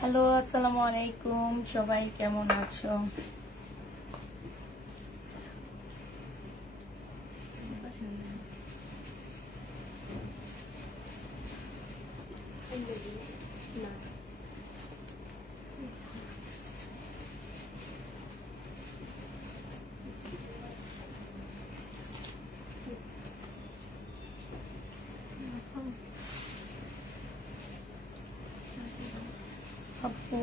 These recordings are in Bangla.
হ্যালো, আসসালামু আলাইকুম। সবাই কেমন আছো? আপু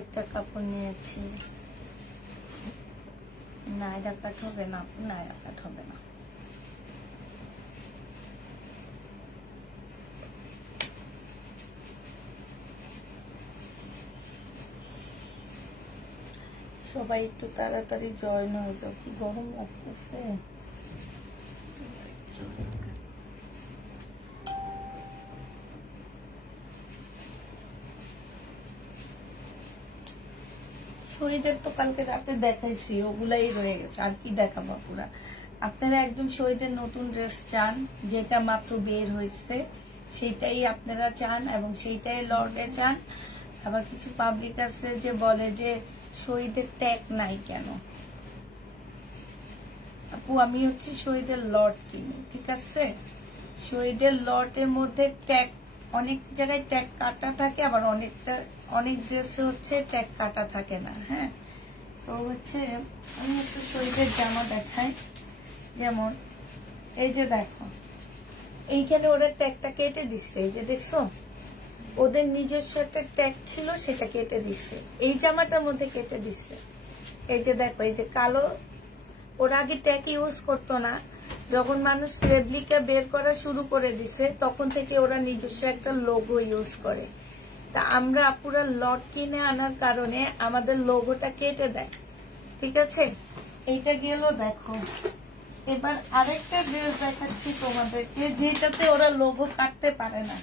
একটা কাপড় নিয়েছি। না, এটা কাট হবে না আপু, না এটা কাট হবে না। সবাই একটু তাড়াতাড়ি জয়েন হয়ে যাও, কি গরম লাগতেছে। শহীদের তো কালকে রাতে দেখাইছি, ওগুলাই রয়ে গেছে, আর কি দেখাবো পুরা। আপনারা একদম শহীদের নতুন ড্রেস চান, যেটা মাত্র বের হয়েছে সেটাই আপনারা চান এবং সেইটাই লটে চান। আবার কিছু পাবলিক আছে যে বলে যে শহীদের ট্যাগ নাই কেন। আপু আমি হচ্ছে শহীদের লট কিনি, ঠিক আছে। শহীদের লটের মধ্যে ট্যাগ অনেক জায়গায় ট্যাগ কাটা থাকে, আবার অনেক ড্রেসে হচ্ছে ট্যাগ কাটা থাকে না। হ্যাঁ, তো হচ্ছে আমি একটু শহীদের জামা দেখাই। যেমন এই যে দেখো, এইখানে ওরা ট্যাগটা কেটে দিচ্ছে, এই যে দেখছো, ওদের নিজস্ব একটা ট্যাগ ছিল সেটা কেটে দিচ্ছে, এই জামাটার মধ্যে কেটে দিচ্ছে। এই যে দেখো, এই যে কালো, ওরা আগে ট্যাগ ইউজ করতো না, যখন মানুষ রেপ্লিকা বের করা শুরু করে দিছে তখন থেকে ওরা নিজস্ব একটা লোগো ইউজ করে। তা আমরা পুরো লট কিনে আনার কারণে আমাদের লোগোটা কেটে দেয়, ঠিক আছে। এইটা গেল। দেখো এবার আরেকটা ড্রেস দেখাচ্ছি তোমাদেরকে, যেটাতে ওরা লোগো কাটতে পারে না।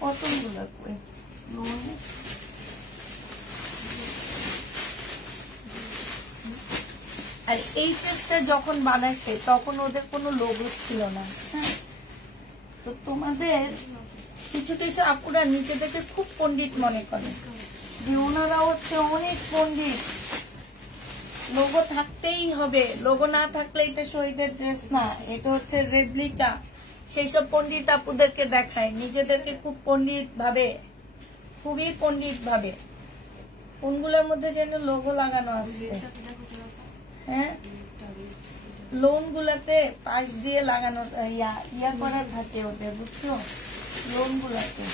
কতগুলো কই আর এই ড্রেসটা যখন বানাইছে তখন ওদের কোনো লোগো ছিল না। হ্যাঁ, তো তোমাদের কিছু কিছু আপুরা নিজেদেরকে খুব পণ্ডিত মনে করে যে ওনারা হচ্ছে অনেক পণ্ডিত, লোগো থাকতেই হবে, লোগো না থাকলে এটা শহীদের ড্রেস না, এটা হচ্ছে রেপ্লিকা। সেই সব পণ্ডিত আপুদেরকে দেখায় নিজেদেরকে খুব পণ্ডিত ভাবে, খুবই পণ্ডিত ভাবে। কোনগুলোর মধ্যে যেন লোগো লাগানো আছে, হ্যাঁ, লোন গুলাতে পাশ দিয়ে লাগানো ইয়া করা থাকে ওদের, বুঝছো, লোন গুলাতে।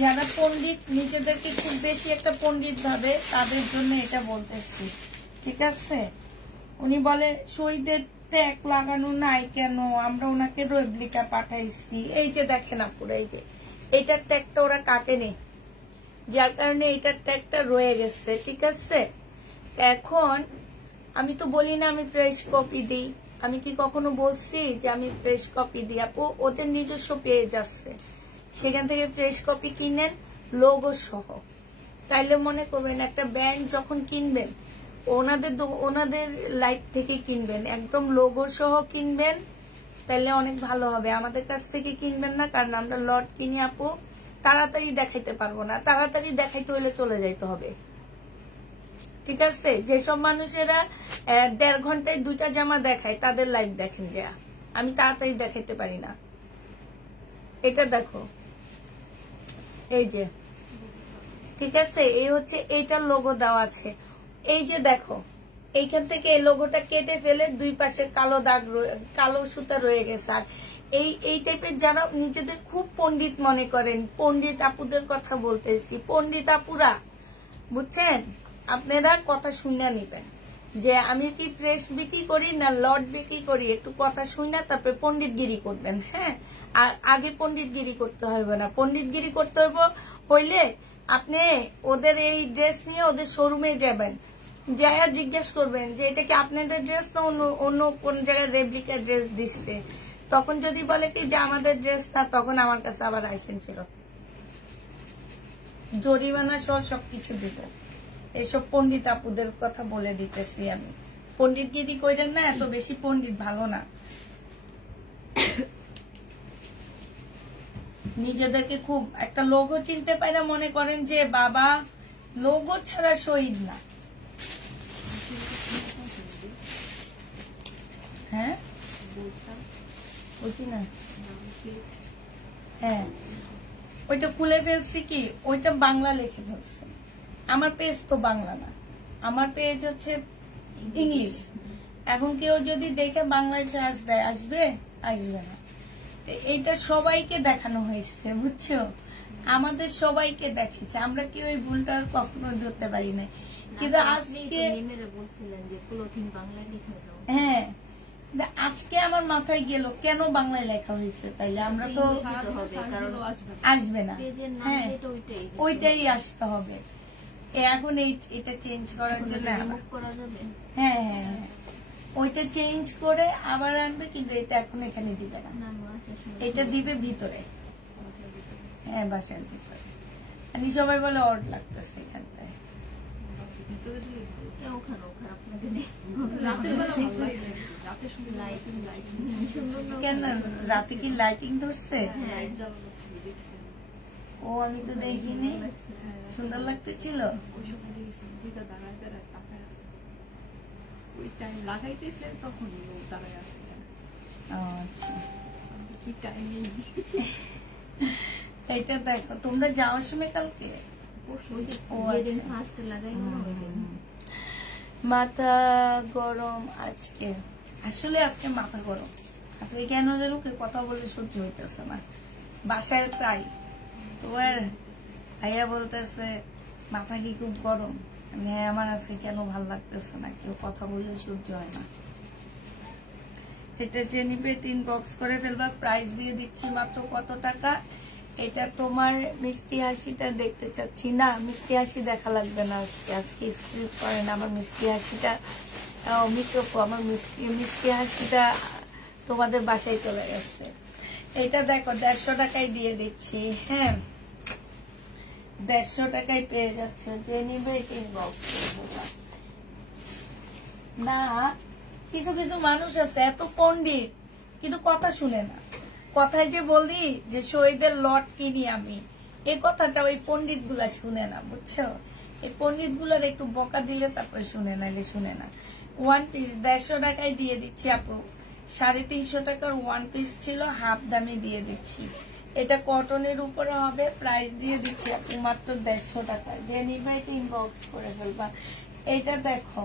যারা পণ্ডিত নিজেদেরকে খুব বেশি একটা পণ্ডিত ভাবে তাদের জন্য এটা বলতেছি, ঠিক আছে। উনি বলে শহীদের ট্যাগ লাগানো নাই কেন, আমরা ওনাকে রেপ্লিকা পাঠাইছি। এই যে দেখেন আপুরা, এই যে এইটার ট্যাগটা ওরা কাটেনি, যার কারণে এইটার ট্যাগটা রয়ে গেছে, ঠিক আছে। এখন আমি তো বলি না আমি ফ্রেশ কপি দিই, আমি কি কখনো বলছি যে আমি ফ্রেশ কপি দিই? আপু ওদের নিজস্ব পেজ আছে, সেখান থেকে ফ্রেশ কপি কিনেন লোগো সহ। তাইলে মনে করবেন একটা ব্র্যান্ড যখন কিনবেন ওনাদের লাইট থেকে কিনবেন, একদম লোগো সহ কিনবেন, তাইলে অনেক ভালো হবে। আমাদের কাছ থেকে কিনবেন না, কারণ আমরা লট কিনি আপু, তাড়াতাড়ি দেখাইতে পারবো না, তাড়াতাড়ি দেখাইতে হলে চলে যাইতে হবে, ঠিক আছে। যেসব মানুষেরা 1.5 ঘন্টায় 2টা জামা দেখায় তাদের লাইভ দেখেন, যে আমি তাড়াতাড়ি দেখাইতে পারি না। এটা দেখো, এই যে, ঠিক আছে, এই হচ্ছে এইটার লোগো দেওয়া আছে। এই যে দেখো, এইখান থেকে এই লোগোটা কেটে ফেলে দুই পাশে কালো দাগ কালো সুতা রয়ে গেছে। আর এই টাইপের যারা নিজেদের খুব পণ্ডিত মনে করেন, পণ্ডিত আপুদের কথা বলতেছি, পণ্ডিত আপুরা বুঝছেন, আপনারা কথা শুনে নিবেন যে আমি কি প্রেস বিক্রি করি না লট বিক্রি করি, একটু কথা শুনে তারপরে পণ্ডিতগিরি করবেন। হ্যাঁ, আর আগে পণ্ডিতগিরি করতে হবে না। পণ্ডিতগিরি করতে হইলে আপনি ওদের এই ড্রেস নিয়ে ওদের শোরুমে যাবেন, যারা জিজ্ঞেস করবেন যে এটা কি আপনাদের ড্রেস না অন্য কোন জায়গায় রেপ্লিকা ড্রেস দিচ্ছে। তখন যদি বলে কি যে আমাদের ড্রেস না, তখন আমার কাছে আবার আইসেন ফেরত, জরিমানা সহ সবকিছু দিব। এইসব পণ্ডিত আপুদের কথা বলে দিতেছি আমি। পণ্ডিতগিরি কইরেন না, এত বেশি পণ্ডিত ভালো না। নিজেদেরকে খুব একটা লোগো চিনতে পারে মনে করেন যে বাবা লোগো ছাড়া শহীদ না। হ্যাঁ বুঝি না। হ্যাঁ ওইটা খুলে ফেলছি কি, ওইটা বাংলা লিখে ফেলছি। আমার পেজ তো বাংলা না, আমার পেজ হচ্ছে ইংলিশ। এখন কেউ যদি দেখে বাংলায় চার্জ দেয়, আসবে? আসবে না। এইটা সবাইকে দেখানো হয়েছে, বুঝছো, আমাদের সবাইকে দেখিয়েছে। আমরা কেউ এই ভুলটা কখনো ধরতে পারি না। কিন্তু আজকে হ্যাঁ, আজকে আমার মাথায় গেল কেন বাংলায় লেখা হয়েছে, তাইলে আমরা তো আসবে না। হ্যাঁ, ওইটাই আসতে হবে। এখন এটা চেঞ্জ করার জন্য হ্যাঁ হ্যাঁ ওইটা চেঞ্জ করে আবার আনবে, কিন্তু এটা এখন এখানে দিবে না, এটা দিবে ভিতরে। হ্যাঁ, বাসার ভিতরে। আমি সবাই বলে অড লাগতেছে এখানটায়। কেন রাতে কি লাইটিং ধরছে? ও আমি তো দেখিনি, সুন্দর লাগতেছিল। এইটা দেখো তোমরা যাওয়ার সময় কালকে মাথা গরম আজকে, আসলে আজকে মাথা গরম। আসলে কেন যেন কথা বলে সহ্য হইতেছে না, বাসায় তাই। তোমার ভাইয়া বলতেছে মাথা কি খুব গরম? হ্যাঁ, আমার আজকে কেন ভাল লাগতেছে না, কেউ কথা বললে সহ্য হয় না। এটা যে নিবে ইনবক্স করে ফেলবা। প্রাইস দিয়ে দিচ্ছি মাত্র কত টাকা। এটা তোমার মিষ্টি হাসিটা দেখতে চাচ্ছি না, মিষ্টি হাসি দেখা লাগবে না আজকে। আজকে স্ক্রিপ্ট করেন আমার মিষ্টি হাসিটা, আমার মিষ্টি হাসিটা তোমাদের বাসায় চলে গেছে। এটা দেখো 150 টাকায় দিয়ে দিচ্ছি। হ্যাঁ, 150 টাকায় পেয়ে যাচ্ছে, যে নিবে ইনবক্স না। কিছু কিছু মানুষ আছে এত পণ্ডিত কিন্তু কথা শুনে না। কথায় যে বলি যে শহীদের লট কিনি আমি, এই কথাটা ওই পণ্ডিত গুলা শুনে না, বুঝছো। এই পণ্ডিত গুলার একটু বকা দিলে তারপরে শুনে, নাইলে শুনে না। ওয়ান পিস 150 টাকায় দিয়ে দিচ্ছি আপু। 350 টাকার ওয়ান পিস ছিল, হাফ দামে দিয়ে দিচ্ছি। এটা কটনের উপরে হবে। প্রাইস দিয়ে দিচ্ছি আপু মাত্র 150 টাকায়, যে নিবে ইনবক্স করে ফেলবা। এটা দেখো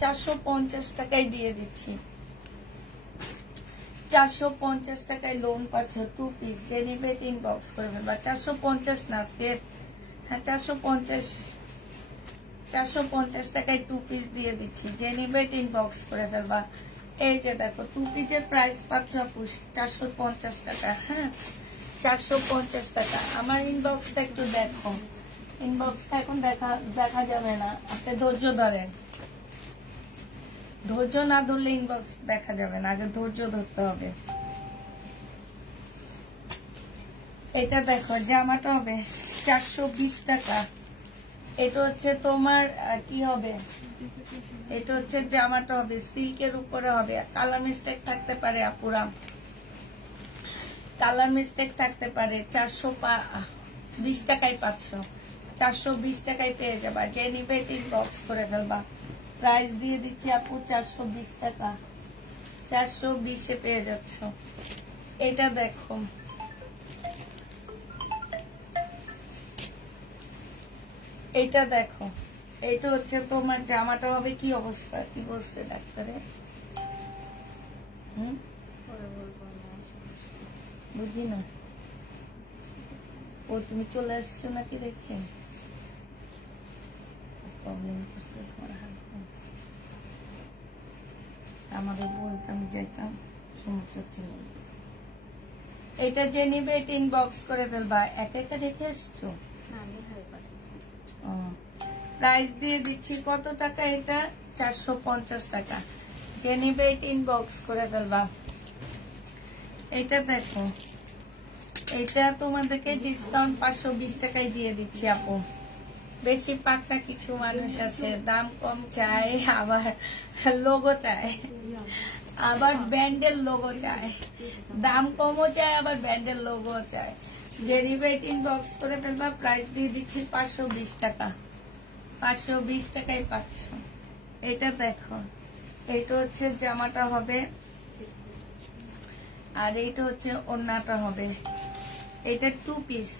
450 টাকায় দিয়ে দিচ্ছি, 450 টাকায় লোন পাচ্ছে 2 পিস, যে নিবে ইনবক্স করে ফেলবা। 450 না আজকে, হ্যাঁ 450 টাকায় 2 পিস দিয়ে দিচ্ছি, যে নিবে ইনবক্স করে ফেলবা। এই যে দেখো 2 পিসের প্রাইস পাচ্ছ আপু 450 টাকা। হ্যাঁ, 450 টাকা। আমার ইনবক্সটা একটু দেখো, ইনবক্সটা এখন দেখা যাবে না, আপনি ধৈর্য ধরেন। ধৈর্য না ধরলে ইনবক্স দেখা যাবে না, আগে ধৈর্য ধরতে হবে। এটা দেখো জামাটা হবে 420 টাকা। এটা হচ্ছে তোমার কি হবে, এটা হচ্ছে জামাটা হবে সিল্কের উপরে হবে। কালার মিস্টেক থাকতে পারে আপুরা, কালার মিস্টেক থাকতে পারে। 420 টাকায় পাচ্ছ, 420 টাকায় পেয়ে যাবা, যে নিবে ইনবক্স করে ফেলবা। প্রাইস দিয়ে দিচ্ছি আপু 420 টাকা, 420-এ পেয়ে যাচ্ছ। এটা দেখো এটা দেখো এইটা হচ্ছে তোমার জামাটা হবে কি অবস্থা, কি বলছে ডাক্তারে? বুঝি না। ও তুমি চলে আসছো নাকি দেখে প্রবলেম করছে তোমার হাতে? আমাকে বলতে আমি যাইতাম, সমস্যা ছিল। এটা যে নিবে এটা ইনবক্স করে ফেলবা। একা একা রেখে আসছো? প্রাইস দিয়ে দিচ্ছি কত টাকা? এটা 450 টাকা। যে নিবে এটা ইনবক্স করে ফেলবা। এটা দেখো, এটা তোমাদেরকে ডিসকাউন্ট 520 টাকায় দিয়ে দিচ্ছি আপু। বেশি পাক্কা কিছু মানুষ আছে দাম কম চায়, আবার লোগো চায়, আবার ব্র্যান্ডের লোগো চায়। দাম কমও চায় আবার ব্র্যান্ডের লোগো চায়। যে রিবেট ইনবক্স করে ফেলবা। প্রাইস দিয়ে দিচ্ছি 520 টাকা। 520 টাকায় পাচ্ছ। এটা দেখো, এইটা হচ্ছে জামাটা হবে, আর এইটা হচ্ছে ওড়নাটা হবে। এটা 2 পিস,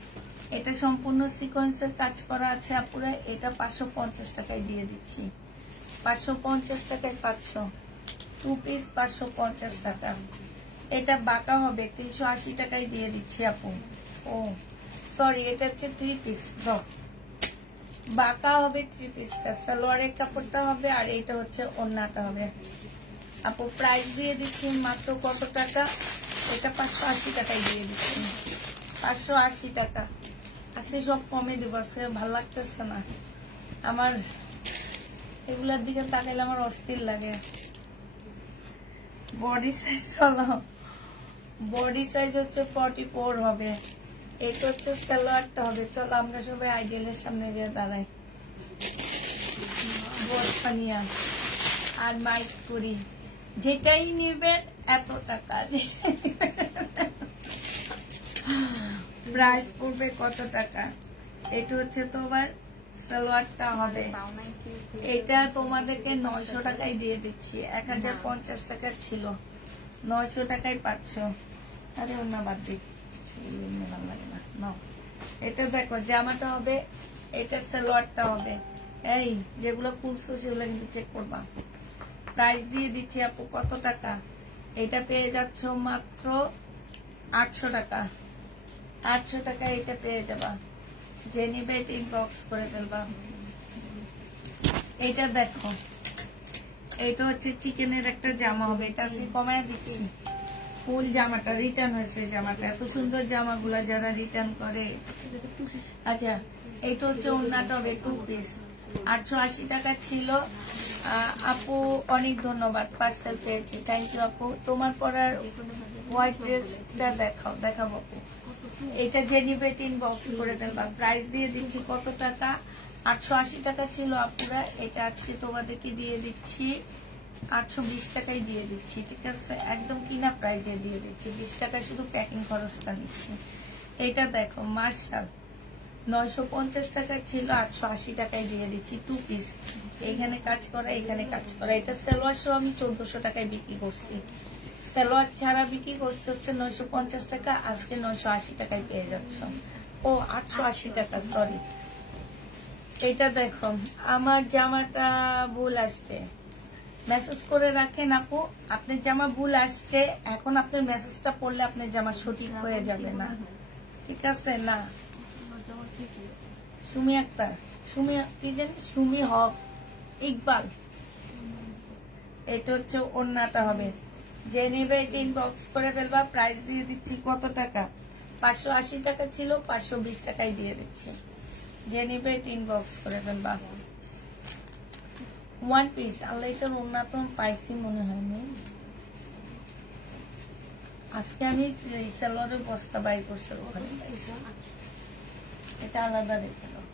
এটা সম্পূর্ণ সিকোয়েন্সের কাজ করা আছে আপুরা। এটা 550 টাকায় দিয়ে দিচ্ছি। 550 টাকায় পাচ্ছ 2 পিস, 550 টাকা। এটা বাঁকা হবে 380 টাকায় দিয়ে দিচ্ছি আপু। ও সরি, এটা হচ্ছে 3 পিস। বাঁকা হবে 3 পিসটা, সালোয়ারের কাপড়টা হবে, আর এইটা হচ্ছে ওড়নাটা হবে আপু। প্রাইস দিয়ে দিচ্ছি মাত্র কত টাকা? এটা 580 টাকায় দিয়ে দিচ্ছি। 580 টাকা। আজকে সব কমে দেবো, আজকে ভালো লাগতেছে না আমার। এগুলার দিকে তাকাইলে আমার অস্থির লাগে। বডি সাইজ চলো, বডি সাইজ হচ্ছে 44 হবে। এটা হচ্ছে সালোয়ারটা হবে। চলো আমরা সবাই আইডিয়ালের সামনে গিয়ে দাঁড়াই, বর্ষানিয়া আর মাইক করি। যেটাই নিবেন এত টাকা। প্রাইস পড়বে কত টাকা? এটা হচ্ছে তোমার সালোয়ারটা হবে। এটা তোমাদেরকে 900 টাকায় দিয়ে দিচ্ছি। 1050 টাকা ছিল, 900 টাকায় পাচ্ছ। আরে অন্য বাদ দিই, ভালো লাগে না। এটা দেখো জামাটা হবে, এটা সালোয়ারটা হবে। এই যেগুলো খুলছো সেগুলো কিন্তু চেক করবা। প্রাইস দিয়ে দিচ্ছি আপু কত টাকা? এটা পেয়ে যাচ্ছ মাত্র 800 টাকা। 800 টাকা এটা পেয়ে যাবা। যে নিবে এটা ইনবক্স করে ফেলবা। এটা দেখো, এটা হচ্ছে চিকেনের একটা জামা হবে। এটা আসলে কমায় দিচ্ছি। ফুল জামাটা রিটার্ন হয়েছে। জামাটা এত সুন্দর, জামাগুলা যারা রিটার্ন করে। আচ্ছা, এটা হচ্ছে ওড়নাটা হবে 2 পিস। 880 টাকা ছিল আপু। অনেক ধন্যবাদ, পার্সেল পেয়েছি। থ্যাংক ইউ আপু। তোমার পরার হোয়াইট ড্রেসটা দেখাবো আপু। এটা যে নিবে ইনবক্স করে ফেলবা। প্রাইস দিয়ে দিচ্ছি কত টাকা? 880 টাকা ছিল আপুরা। এটা আজকে তোমাদেরকে দিয়ে দিচ্ছি 820 টাকায় দিয়ে দিচ্ছি। ঠিক আছে, একদম কিনা প্রাইজে দিয়ে দিচ্ছি। 20 টাকা শুধু প্যাকিং খরচটা নিচ্ছি। এটা দেখো মার্শাল, 950 টাকা ছিল, 880 টাকায় দিয়ে দিচ্ছি। 2 পিস, এখানে কাজ করা, এখানে কাজ করা। এটা সালোয়ার সহ আমি 1400 টাকায় বিক্রি করছি। সালোয়ার ছাড়া বিক্রি করছে হচ্ছে 950 টাকা। আজকে 980 টাকায় পেয়ে যাচ্ছ। ও 880 টাকা, সরি। এটা দেখো, আমার জামাটা ভুল আসছে। মেসেজ করে রাখেন আপু, আপনার জামা ভুল আসছে। এখন আপনার মেসেজটা পড়লে আপনার জামা সঠিক হয়ে যাবে না। ঠিক আছে না? সুমি আক্তার, সুমি কি জানি, সুমি হক, ইকবাল। এটা হচ্ছে ওড়নাটা হবে। যে নেবে এটা ইনবক্স করে ফেলবা। প্রাইস দিয়ে দিচ্ছি কত টাকা? 580 টাকা ছিল, 520 টাকায় দিয়ে দিচ্ছি। যে নেবে এটা ইনবক্স করে ফেলবা। 1 পিস। আল্লাহ, এটার ওড়না তো পাইছি মনে হয়নি। আজকে আমি সালোয়ারের বস্তা বাই করছি, ওখানে এটা আলাদা রেখে দাও।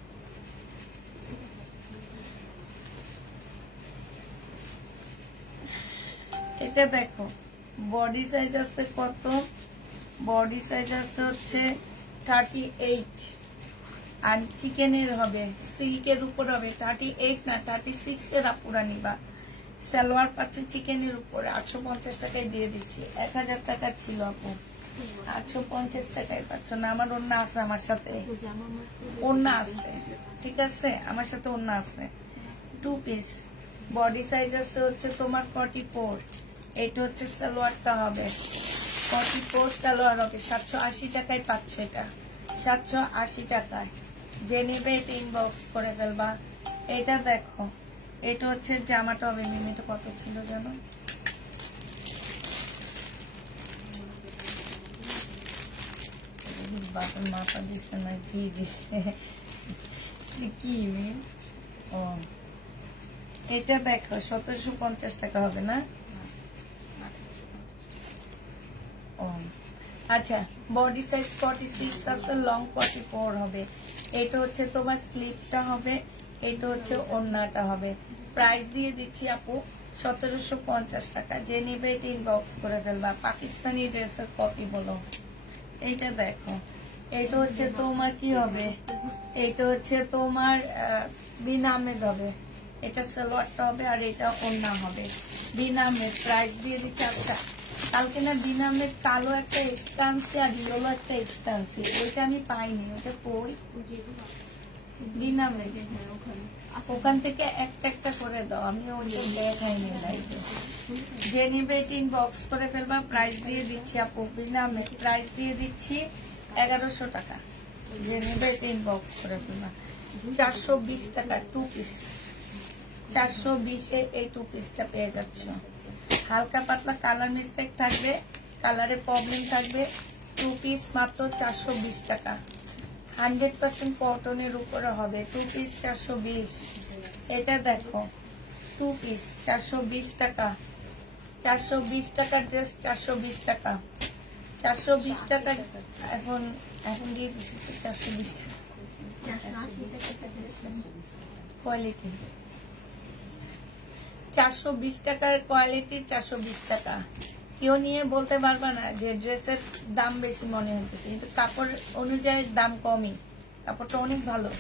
এটা দেখো, বডি সাইজ আছে কত? বডি সাইজ আছে হচ্ছে 38। আর চিকেনের হবে, সিল্কের উপর হবে। 38 না 36 এর আপুরা নিবা। সালোয়ার পাচ্ছ চিকেনের উপরে। 850 টাকায় দিয়ে দিচ্ছি। 1000 টাকা ছিল আপু, 850 টাকায় পাচ্ছ না। আমার ওড়না আছে, আমার সাথে ওড়না আছে। ঠিক আছে, আমার সাথে ওড়না আছে। 2 পিস, বডি সাইজ আছে হচ্ছে তোমার 44। এটা হচ্ছে সালোয়ারটা হবে 44 সালোয়ার হবে। 780 টাকায় পাচ্ছ এটা, 780 টাকায়। যে নেবে এটা ইনবক্স করে ফেলবা। এটা দেখো, এটা হচ্ছে জামাটা হবে। মিমিটা কত ছিল জানো? বাপের মাথা দিচ্ছে না কি দিচ্ছে কি মিম? ও এটা দেখো 1750 টাকা হবে না? ও আচ্ছা, বডি সাইজ 46 আছে, লং 44 হবে। এটা হচ্ছে তোমার স্লিপটা হবে, এটা হচ্ছে ওড়নাটা হবে। প্রাইস দিয়ে দিচ্ছি আপু 1750 টাকা। যে নেবে এটা ইনবক্স করে ফেলবা। পাকিস্তানি ড্রেসের কপি বলো। এইটা দেখো, এটা হচ্ছে তোমার কি হবে, এটা হচ্ছে তোমার বিন আহমেদ হবে। এটা সালোয়ারটা হবে আর এটা ওড়না হবে। বিন আহমেদ প্রাইস দিয়ে দিচ্ছে। আচ্ছা, কালকে না বিন আহমেদ কালো একটা এক্সটান্সি আর ইয়েলো একটা এক্সটান্সি, ওইটা আমি পাইনি। ওটা কই বিন আহমেদ? ওখান থেকে একটা একটা করে দাও, আমি ওই দেখাইনি লাইভে। যে নিবে এটা ইনবক্স করে ফেলবা। প্রাইস দিয়ে দিচ্ছি আপু বিন আহমেদ, প্রাইস দিয়ে দিচ্ছি 1100 টাকা। যে নিবে এটা ইনবক্স করে ফেলবা। 420 টাকা 2 পিস, 420-এ এই 2 পিসটা পেয়ে যাচ্ছ। হালকা পাতলা কালার মিস্টেক থাকবে, কালারে প্রবলেম থাকবে। 2 পিস মাত্র 420 টাকা। 100% কটনের উপরে হবে। 2 পিস 420। এটা দেখো 2 পিস 420 টাকা। 420 টাকা ড্রেস, 420 টাকা, 420 টাকা। এখন দিয়ে দিচ্ছি 420 টাকা কোয়ালিটি। 420 টাকার কোয়ালিটি, 420 টাকা। কেউ নিয়ে বলতে পারবা না যে ড্রেসের দাম বেশি মনে হতেছে, কিন্তু কাপড় অনুযায়ী দাম কমই। কাপড়টা অনেক ভালো,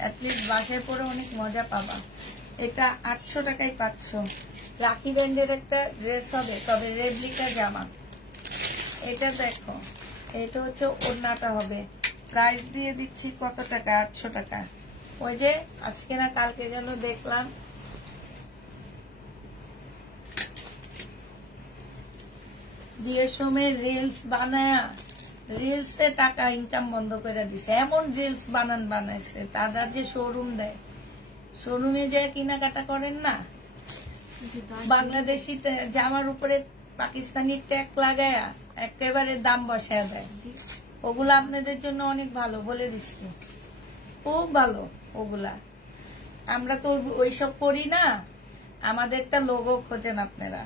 অ্যাটলিস্ট বাসায় পরে অনেক মজা পাবা। এটা 800 টাকায় পাচ্ছ। রাখি ব্যান্ডের একটা ড্রেস হবে, তবে রেপ্লিকা জামা। এটা দেখো, এটা হচ্ছে ওড়নাটা হবে। প্রাইস দিয়ে দিচ্ছি কত টাকা? 800 টাকা। ওই যে আজকে না কালকে যেন দেখলাম বিয়ের সময় রিলস বানায়া রিলসে টাকা ইনকাম বন্ধ করে দিছে। এমন রিলস বানাইছে। তারা যে শোরুম দেয়, শোরুমে যে কেনাকাটা করেন না, বাংলাদেশি জামার উপরে পাকিস্তানি ট্যাগ লাগায়া একেবারে দাম বসায় দেয়। ওগুলা আপনাদের জন্য অনেক ভালো, বলে দিচ্ছি, খুব ভালো ওগুলা। আমরা তো ওইসব করি না, আমাদেরটা লোগো খোঁজেন আপনারা।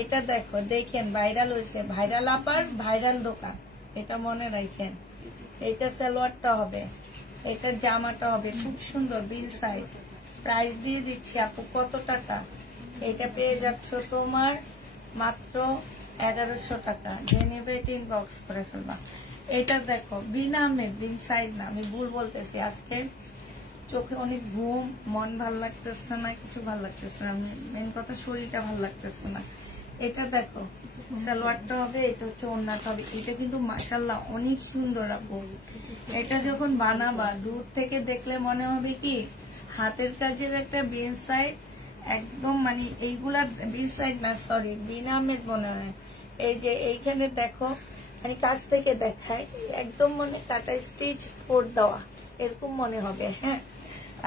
এটা দেখো, দেখেন ভাইরাল হয়েছে, ভাইরাল আপার ভাইরাল দোকান, এটা মনে রাখেন। এটা সালোয়ারটা হবে, এটা জামাটা হবে খুব সুন্দর বিল সাইড। প্রাইস দিয়ে দিচ্ছি আপু কত টাকা? এটা পেয়ে যাচ্ছ তোমার মাত্র 1100 টাকা। যে নেবে এটা ইনবক্স করে ফেলবা। এটা দেখো বিন আহমেদ, বিন সাইড না, আমি ভুল বলতেছি। আজকে চোখে অনেক ঘুম, মন ভাল লাগতেছে না, কিছু ভাল লাগতেছে না, মেন কথা শরীরটা ভাল লাগতেছে না। এটা দেখো সালোয়ারটা হবে, এটা হচ্ছে ওড়নাটা হবে। এটা কিন্তু মাশাআল্লাহ অনেক সুন্দর আপু। এটা যখন বানাবা দূর থেকে দেখলে মনে হবে কি হাতের কাজের একটা বিন সাইড, একদম মানে এইগুলা বিন সাইড না, সরি বিন আহমেদ মনে হয়। এই যে এইখানে দেখো, মানে কাছ থেকে দেখায় একদম মানে কাটা স্টিচ ফোর দেওয়া, এরকম মনে হবে। হ্যাঁ,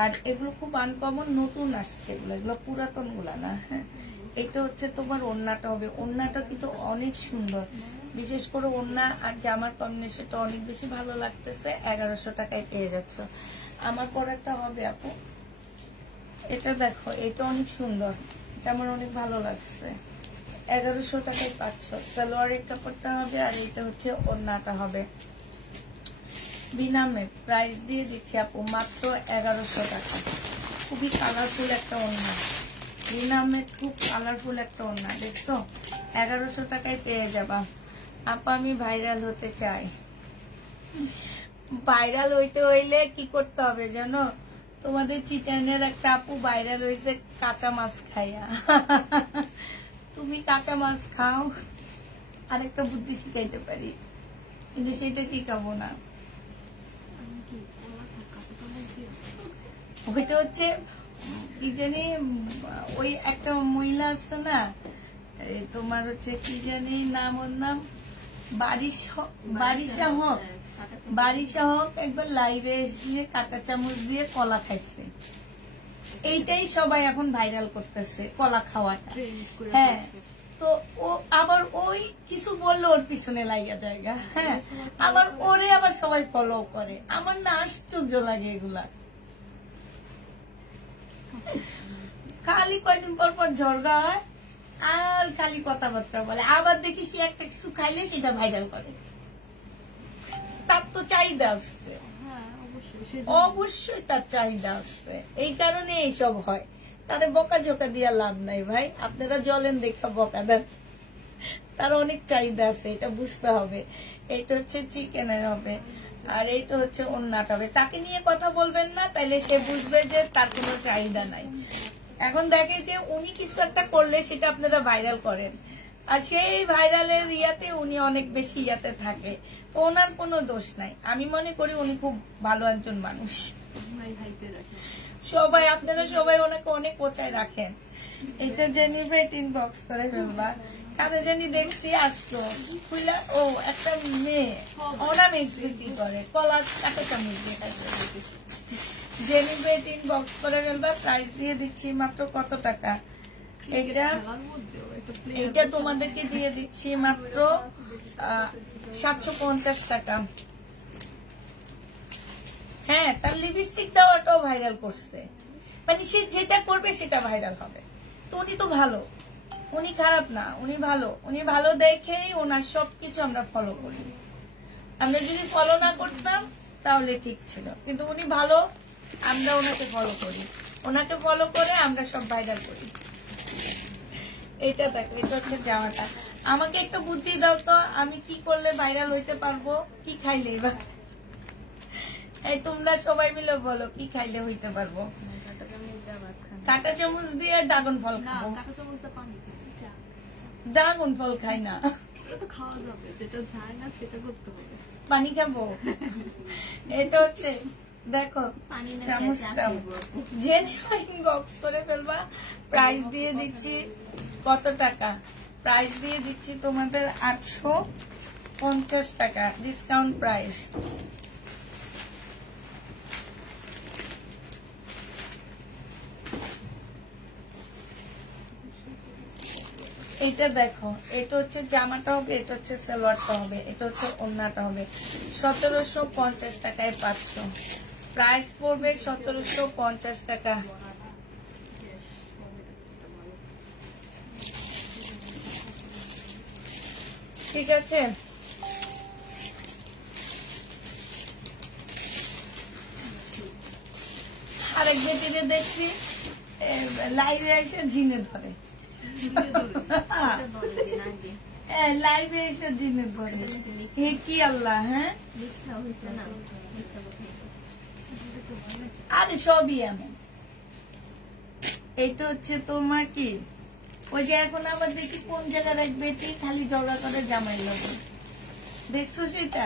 আর এগুলো খুব আনকমন, নতুন আসছে এগুলো, এগুলো পুরাতন গুলা না। হ্যাঁ, এটা হচ্ছে তোমার ওড়নাটা হবে। ওড়নাটা কিন্তু অনেক সুন্দর, বিশেষ করে ওড়না আর জামার কম্বিনেশনটা অনেক বেশি ভালো লাগতেছে। 1100 টাকায় পেয়ে যাচ্ছ। আমার পরেরটা হবে আপু, এটা দেখো, এটা অনেক সুন্দর, এটা আমার অনেক ভালো লাগছে। 1100 টাকায় পাচ্ছ। সালোয়ারের কাপড়টা হবে আর এটা হচ্ছে ওড়নাটা হবে। বিনামে প্রাইস দিয়ে দিচ্ছি আপু মাত্র 1100 টাকা। খুবই কালারফুল একটা ওড়না, বিনামে খুব কালারফুল একটা ওড়না, দেখছো? 1100 টাকায় পেয়ে যাবা। আপা আমি ভাইরাল হতে চাই। ভাইরাল হইতে হইলে কি করতে হবে জানো? তোমাদের চিটানের একটা আপু ভাইরাল হয়েছে কাঁচা মাছ খাইয়া। তুমি কাঁচা মাছ খাও, আরেকটা বুদ্ধি শিখাইতে পারি, কিন্তু সেটা শিখাবো না। ওইটা হচ্ছে কি জানি ওই একটা মহিলা আছে না, তোমার হচ্ছে কি জানি নাম, ওর নাম বারিশা হক একবার লাইভে এসে কাঁটা চামচ দিয়ে কলা খাইছে। এইটাই সবাই এখন ভাইরাল করতেছে, কলা খাওয়াটা। হ্যাঁ, তো ও আবার ওই কিছু বললো ওর পিছনে লাইগা জায়গা। হ্যাঁ, আবার ওরে আবার সবাই ফলো করে। আমার না আশ্চর্য লাগে এগুলা। খালি কয়দিন পর পর ঝরগা হয় আর খালি কথাবার্তা বলে, আবার দেখি সে একটা কিছু খাইলে সেটা ভাইরাল করে। তার তো চাহিদা আসছে, অবশ্যই তার চাহিদা আসছে, এই কারণে এইসব হয়। তারে বকা ঝোকা দিয়া লাভ নাই ভাই, আপনারা জ্বলেন দেখা বকা দেন। তার অনেক চাহিদা আছে, এটা বুঝতে হবে। এটা হচ্ছে চিকেনের হবে, আর এইটা হচ্ছে অন্যটা হবে। তাকে নিয়ে কথা বলবেন না, তাইলে সে বুঝবে যে তার কোনো চাহিদা নাই। এখন দেখে যে উনি কিছু একটা করলে সেটা আপনারা ভাইরাল করেন, আর সেই ভাইরালের ইয়াতে উনি অনেক বেশি ইয়াতে থাকে, তো ওনার কোনো দোষ নাই। আমি মনে করি উনি খুব ভালো একজন মানুষ। সবাই আপনারা সবাই ওনাকে অনেক কোচায় রাখেন। এটা জেনিভে ইনবক্স করে ফেলবা। কারো জানি দেখছি আসতো খুলে, ও একটা মেয়ে ওরা নেক্সট বিক্রি করে কলা কাঁটা চামচ দিয়ে খাইতে। জেনিভে ইনবক্স করে ফেলবা। প্রাইস দিয়ে দিচ্ছি মাত্র কত টাকা? এটা তোমাদেরকে দিয়ে দিচ্ছি মাত্র 750 টাকা। হ্যাঁ, তার লিপস্টিক দেওয়াটাও ভাইরাল করছে, মানে সে যেটা করবে সেটা ভাইরাল হবে। তো উনি তো ভালো, উনি খারাপ না, উনি ভালো। উনি ভালো দেখেই ওনার সবকিছু আমরা ফলো করি। আমরা যদি ফলো না করতাম তাহলে ঠিক ছিল, কিন্তু উনি ভালো, আমরা ওনাকে ফলো করি। ওনাকে ফলো করে আমরা সব ভাইরাল করি। এটা দেখো, এটা হচ্ছে জামাটা। আমাকে একটা বুদ্ধি দাও তো, আমি কি করলে ভাইরাল হইতে পারবো? কি খাইলে? এবার এই তোমরা সবাই মিলে বলো, কি খাইলে হইতে পারবো? কাঁটা চামচ দিয়ে ড্রাগন ফল খাবো। ড্রাগন ফল খাই না, পানি খাবো। এটা হচ্ছে দেখো চামচটা, জেনুইন বক্স করে ফেলবা। প্রাইস দিয়ে দিচ্ছি কত টাকা? প্রাইস দিয়ে দিচ্ছি তোমাদের 850 টাকা, ডিসকাউন্ট প্রাইস। এটা দেখো, এটা হচ্ছে জামাটা হবে, এটা হচ্ছে সালোয়ারটা হবে, এটা হচ্ছে ওড়নাটা হবে। 1750 টাকায় 500, প্রাইস পড়বে 1750 টাকা। ঠিক আছে, আরেক বেটিকে দেখছি লাইভে এসে জিনে ধরে, লাইভে এসে জিনে ধরে। হে কি আল্লাহ! হ্যাঁ, আরে সবই এমন। এটা হচ্ছে তোমার কি, ওই যে এখন আবার দেখি কোন জায়গার এক বেটি খালি ঝগড়া করে জামাই লোক, দেখছো সেটা?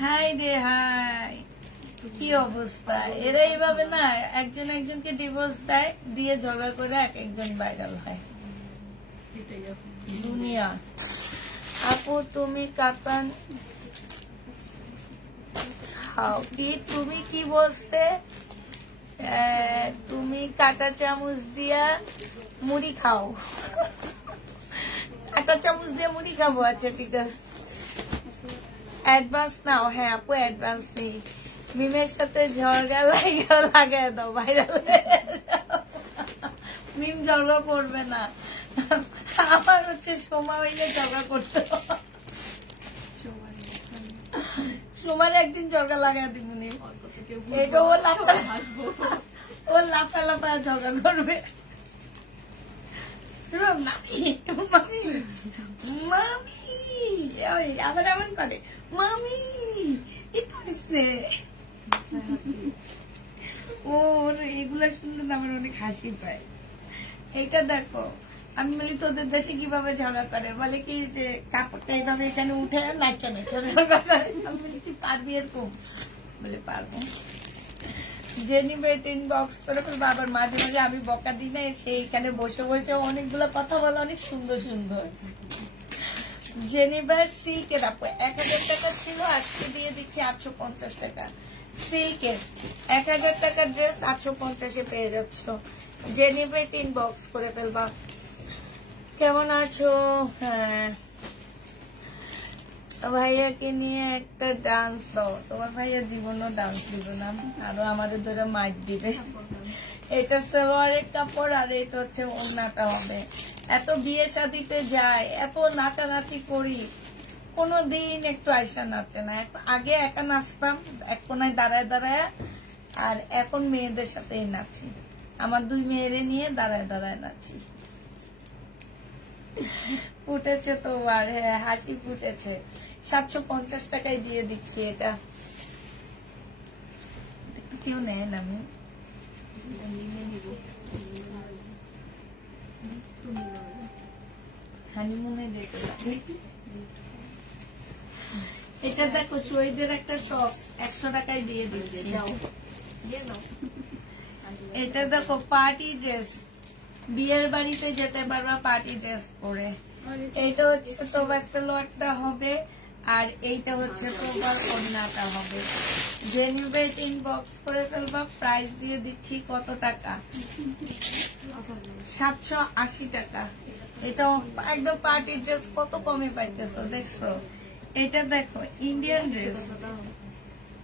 হাই রে হাই, কি অবস্থা! এরা এইভাবে না একজন একজনকে ডিভোর্স দেয়, দিয়ে ঝগড়া করে এক একজন ভাইরাল হয়। দুনিয়া। আপু তুমি কাতান খাও কি? তুমি কি বলছে? তুমি কাঁটা চামচ দিয়া মুড়ি খাও। কাঁটা চামচ দিয়ে মুড়ি খাবো? আচ্ছা ঠিক আছে, অ্যাডভান্স নাও। হ্যাঁ আপু অ্যাডভান্স নেই। মিমের সাথে ঝগড়া লাগাই দাও, ভাইরাল। মিম ঝগড়া করবে না, আমার হচ্ছে সময় হইলে ঝগড়া করতে। সময় একদিন ঝগড়া লাগাই দিব, এটা ও লাফা লাফা ঝগড়া করবে। মামি মামি মামি, আবার এমন করে মামি, এটা হচ্ছে ওর। এগুলা শুনলে আমার অনেক হাসি পায়। এইটা দেখো, আমি বলি তোদের দেশে কিভাবে ঝগড়া করে, বলে কি যে কাপড়টা এইভাবে এখানে উঠে নাচা নাচা ঝগড়া করে। আমি বলি তুই পারবি এরকম? বলে পারবো। যে নিবে ইনবক্স করে ফেলবা। আবার মাঝে মাঝে আমি বকা দিই না, সেইখানে বসে বসে অনেকগুলো কথা বলে, অনেক সুন্দর সুন্দর। জেনিভার সিল্কের আপু 1000 টাকা ছিল, আজকে দিয়ে দিচ্ছি 850 টাকা। সিল্কের 1000 টাকার ড্রেস 850-এ পেয়ে যাচ্ছ। জেনিভার ইনবক্স করে ফেলবা। কেমন আছো? হ্যাঁ, ভাইয়াকে নিয়ে একটা ডান্স দাও। তোমার ভাইয়া জীবনও ডান্স দিবে না, আরো আমাদের ধরে মাইক দিবে। এটা সালোয়ারের কাপড় আর এটা হচ্ছে ওড়নাটা হবে। এত বিয়ে শাদিতে যায়, এত নাচানাচি করি, কোনদিন একটু আয়সা নাচে না। আগে একা নাচতাম এক কোনায় দাঁড়ায় দাঁড়ায়, আর এখন মেয়েদের সাথেই নাচি। আমার 2 মেয়েরে নিয়ে দাঁড়ায় দাঁড়ায় নাচি। ফুটেছে তোমার? হ্যাঁ, হাসি ফুটেছে। 750 টাকায় দিয়ে দিচ্ছি। এটা কেউ নেয় না, আমি হানিমুনে যেতে লাগে। এটা দেখো, শহীদের একটা টপ 100 টাকায় দিয়ে দিচ্ছি। এটা দেখো, পার্টি ড্রেস, বিয়ের বাড়িতে যেতে পারবা পার্টি ড্রেস পরে। এইটা হচ্ছে তোমার সালোয়ারটা হবে, আর এইটা হচ্ছে তোমার ওড়নাটা হবে। জেনিভেট ইনবক্স করে ফেলবা। প্রাইস দিয়ে দিচ্ছি কত টাকা? 780 টাকা। এটা একদম পার্টি ড্রেস, কত কমে পাইতেছো দেখছো? এটা দেখো, ইন্ডিয়ান ড্রেস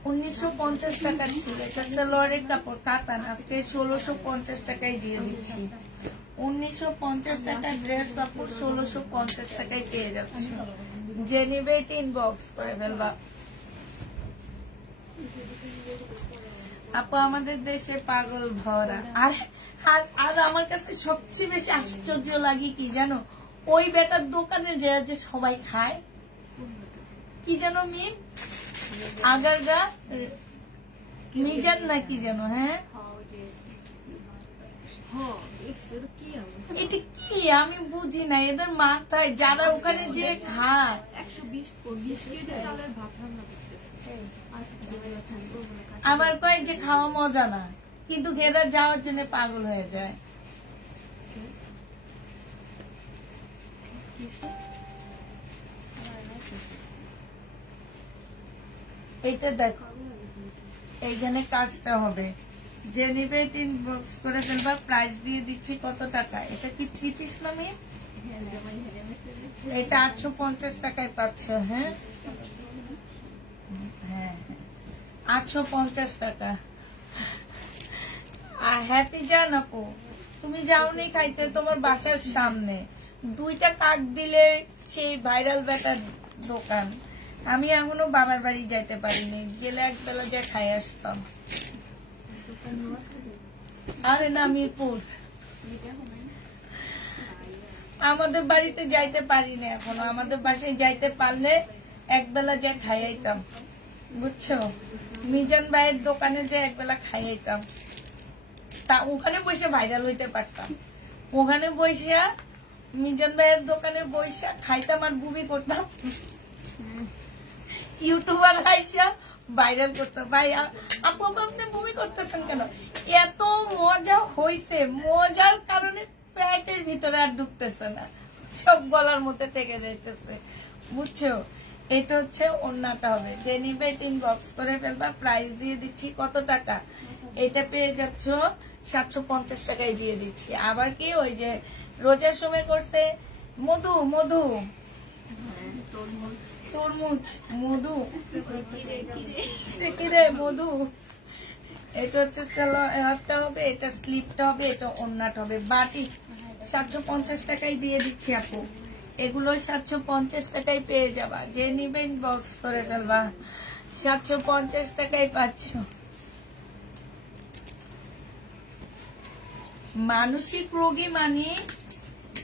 1950 টাকা ছিল। এটা সালোয়ারের কাপড় কাতান, আজকে 1650 টাকায় দিয়ে দিচ্ছি। 1950 টাকা ড্রেস আপু 1650 টাকায় পেয়ে যাচ্ছে। জেনিভেট ইনবক্স করে ফেলবা। আপু আমাদের দেশে পাগল ভরা। আর আমার কাছে সবচেয়ে বেশি আশ্চর্য লাগে কি জানো? ওই বেটার দোকানে যে সবাই খায়, কি জানো মিম, আগারগা মিজান না কি জানো? হ্যাঁ, এটা কি আমি বুঝি না। এদের মাথায় যারা ওখানে যে খায় 120 কেজি চালের ভাত রান্না করতেছে, আবার কয় যে খাওয়া মজা না, কিন্তু এরা যাওয়ার জন্য পাগল হয়ে যায়। এটা দেখো, এইখানে কাজটা হবে। জেনিভেট ইনবক্স করে ফেলবা। প্রাইস দিয়ে দিচ্ছি কত টাকা? এটা কি 3 পিস নামে? এটা 850 টাকায় পাচ্ছ। হ্যাঁ হ্যাঁ, 850 টাকা। হ্যাপি জান আপু, তুমি যাওনি খাইতে? তোমার বাসার সামনে 2টা কাক দিলে সেই ভাইরাল ব্যাটার দোকান। আমি এখনো বাবার বাড়ি যাইতে পারিনি, গেলে একবেলা যা খাই আসতাম। আরে না, মিরপুর। আমাদের বাড়িতে যাইতে পারি না এখনো, আমাদের বাসায় যাইতে পারলে একবেলা যা খাইয়াইতাম, বুঝছো? মিজান ভাইয়ের দোকানে যে একবেলা খাইয়াইতাম, তা ওখানে বসে ভাইরাল হইতে পারতাম। ওখানে বসে মিজান ভাইয়ের দোকানে বসে খাইতাম আর বুবি করতাম, ইউটিউবার আইসা ভাইরাল করতো। ভাই আপু আপনি মুভি করতেছেন কেন? এত মজা হইছে, মজার কারণে পেটের ভিতরে আর ঢুকতেছে না, সব গলার মধ্যে থেকে যাইতেছে, বুঝছো? এটা হচ্ছে ওড়নাটা হবে। জেনিভেট ইনবক্স করে ফেলবা। প্রাইস দিয়ে দিচ্ছি কত টাকা? এটা পেয়ে যাচ্ছ 750 টাকায় দিয়ে দিচ্ছি। আবার কি ওই যে রোজার সময় করছে মধু, মধু তরমুজ, মধু কিরে মধু। এটা হচ্ছে সালোয়ারটা হবে, এটা স্লিপটা হবে, এটা ওড়নাটা হবে। বাটি 750 টাকায় দিয়ে দিচ্ছি আপু। এগুলো 750 টাকায় পেয়ে যাবা। যে নিবে ইনবক্স করে ফেলবা। 750 টাকায় পাচ্ছ। মানসিক রোগী মানে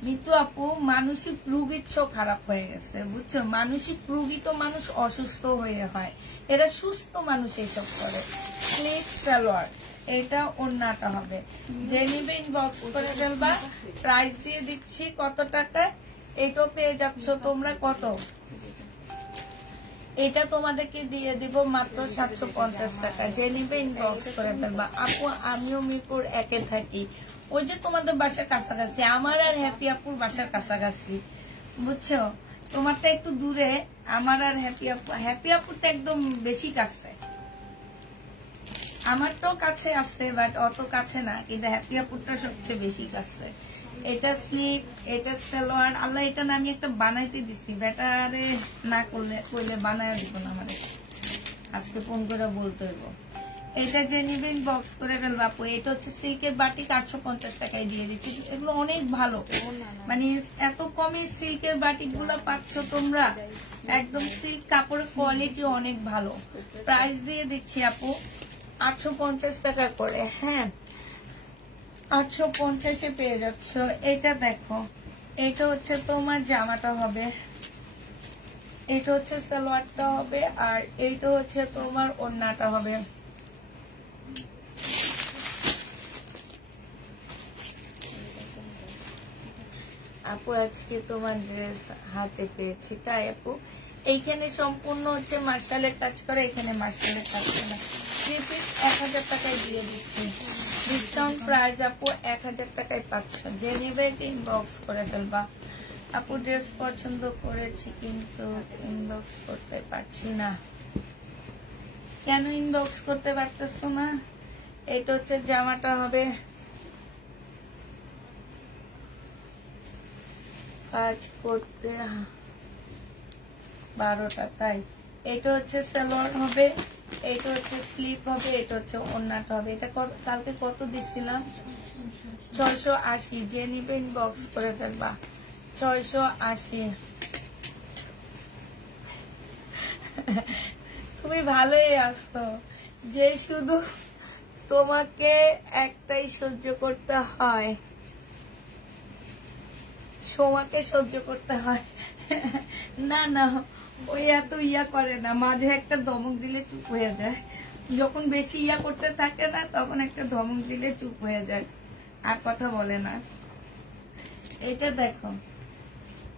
মিতু আপু, মানসিক রোগীর চোখ খারাপ হয়ে গেছে, বুঝছো? মানসিক রোগী তো মানুষ অসুস্থ হয়ে হয়, এরা সুস্থ মানুষ এইসব করে। স্লিপ সালোয়ার, এটা ওড়নাটা হবে। যে নিবে ইনবক্স করে ফেলবা। প্রাইস দিয়ে দিচ্ছি কত টাকা? এটাও পেয়ে যাচ্ছ তোমরা কত? এটা তোমাদেরকে দিয়ে দিব মাত্র 750 টাকা। যে নিবে ইনবক্স করে ফেলবা। আপু আমিও মিরপুর 1-এ থাকি। ওই যে তোমাদের বাসার কাছাকাছি, আমার আর হ্যাপি আপুর বাসার কাছাকাছি, বুঝছো? তোমারটা একটু দূরে, আমার আর হ্যাপি আপুরটা একদম বেশি কাছে। আমারটাও কাছে আছে বাট অত কাছে না, কিন্তু হ্যাপি আপুরটা সবচেয়ে বেশি কাছে। এটা স্লিপ, এটা সালোয়ার। আল্লাহ, এটা না আমি একটা বানাইতে দিছি, বেটারে না করলে বানায় দিব না আমাদের, আজকে ফোন করে বলতে হইব। এটা যে নিবেন বক্স করে ফেলবা আপু। এটা হচ্ছে সিল্কের বাটিক, 850 টাকায় দিয়ে দিচ্ছি। এগুলো অনেক ভালো, মানে এত কমে সিল্কের বাটিক গুলা পাচ্ছ তোমরা, একদম সিল্ক কাপড়ের কোয়ালিটি অনেক ভালো। প্রাইস দিয়ে দিচ্ছি আপু 850 টাকা করে। হ্যাঁ, 850-এ পেয়ে যাচ্ছ। এটা দেখো, এটা হচ্ছে তোমার জামাটা হবে, এটা হচ্ছে সালোয়ারটা হবে, আর এইটা হচ্ছে তোমার ওড়নাটা হবে। আপু আজকে তোমার ড্রেস হাতে পেয়েছি, তাই আপু? এইখানে সম্পূর্ণ হচ্ছে মার্শালের কাজ করে, এখানে মার্শালের কাজ করে। 3 পিস 1000 টাকায় দিয়ে দিচ্ছি। ডিসকাউন্ট প্রাইস আপু 1000 টাকায় পাচ্ছ। যে নেবে ইনবক্স করে ফেলবা। আপু ড্রেস পছন্দ করেছি কিন্তু ইনবক্স করতে পারছি না। কেন ইনবক্স করতে পারতেছো না? এটা হচ্ছে জামাটা হবে, কাজ করতে 12টা, তাই? এটা হচ্ছে সালোয়ার হবে, এটা হচ্ছে স্লিপ হবে, এটা হচ্ছে ওড়নাটা হবে। এটা কালকে কত দিছিলাম? 680। যে নিবে ইনবক্স করে ফেলবা। 680। তুমি ভালোই আসতো, যে শুধু তোমাকে একটাই সহ্য করতে হয়, সোমাকে সহ্য করতে হয়। না না, ওই এত ইয়া করে না, মাঝে একটা ধমক দিলে চুপ হয়ে যায়। যখন বেশি ইয়া করতে থাকে না, তখন একটা ধমক দিলে চুপ হয়ে যায়, আর কথা বলে না। এটা দেখো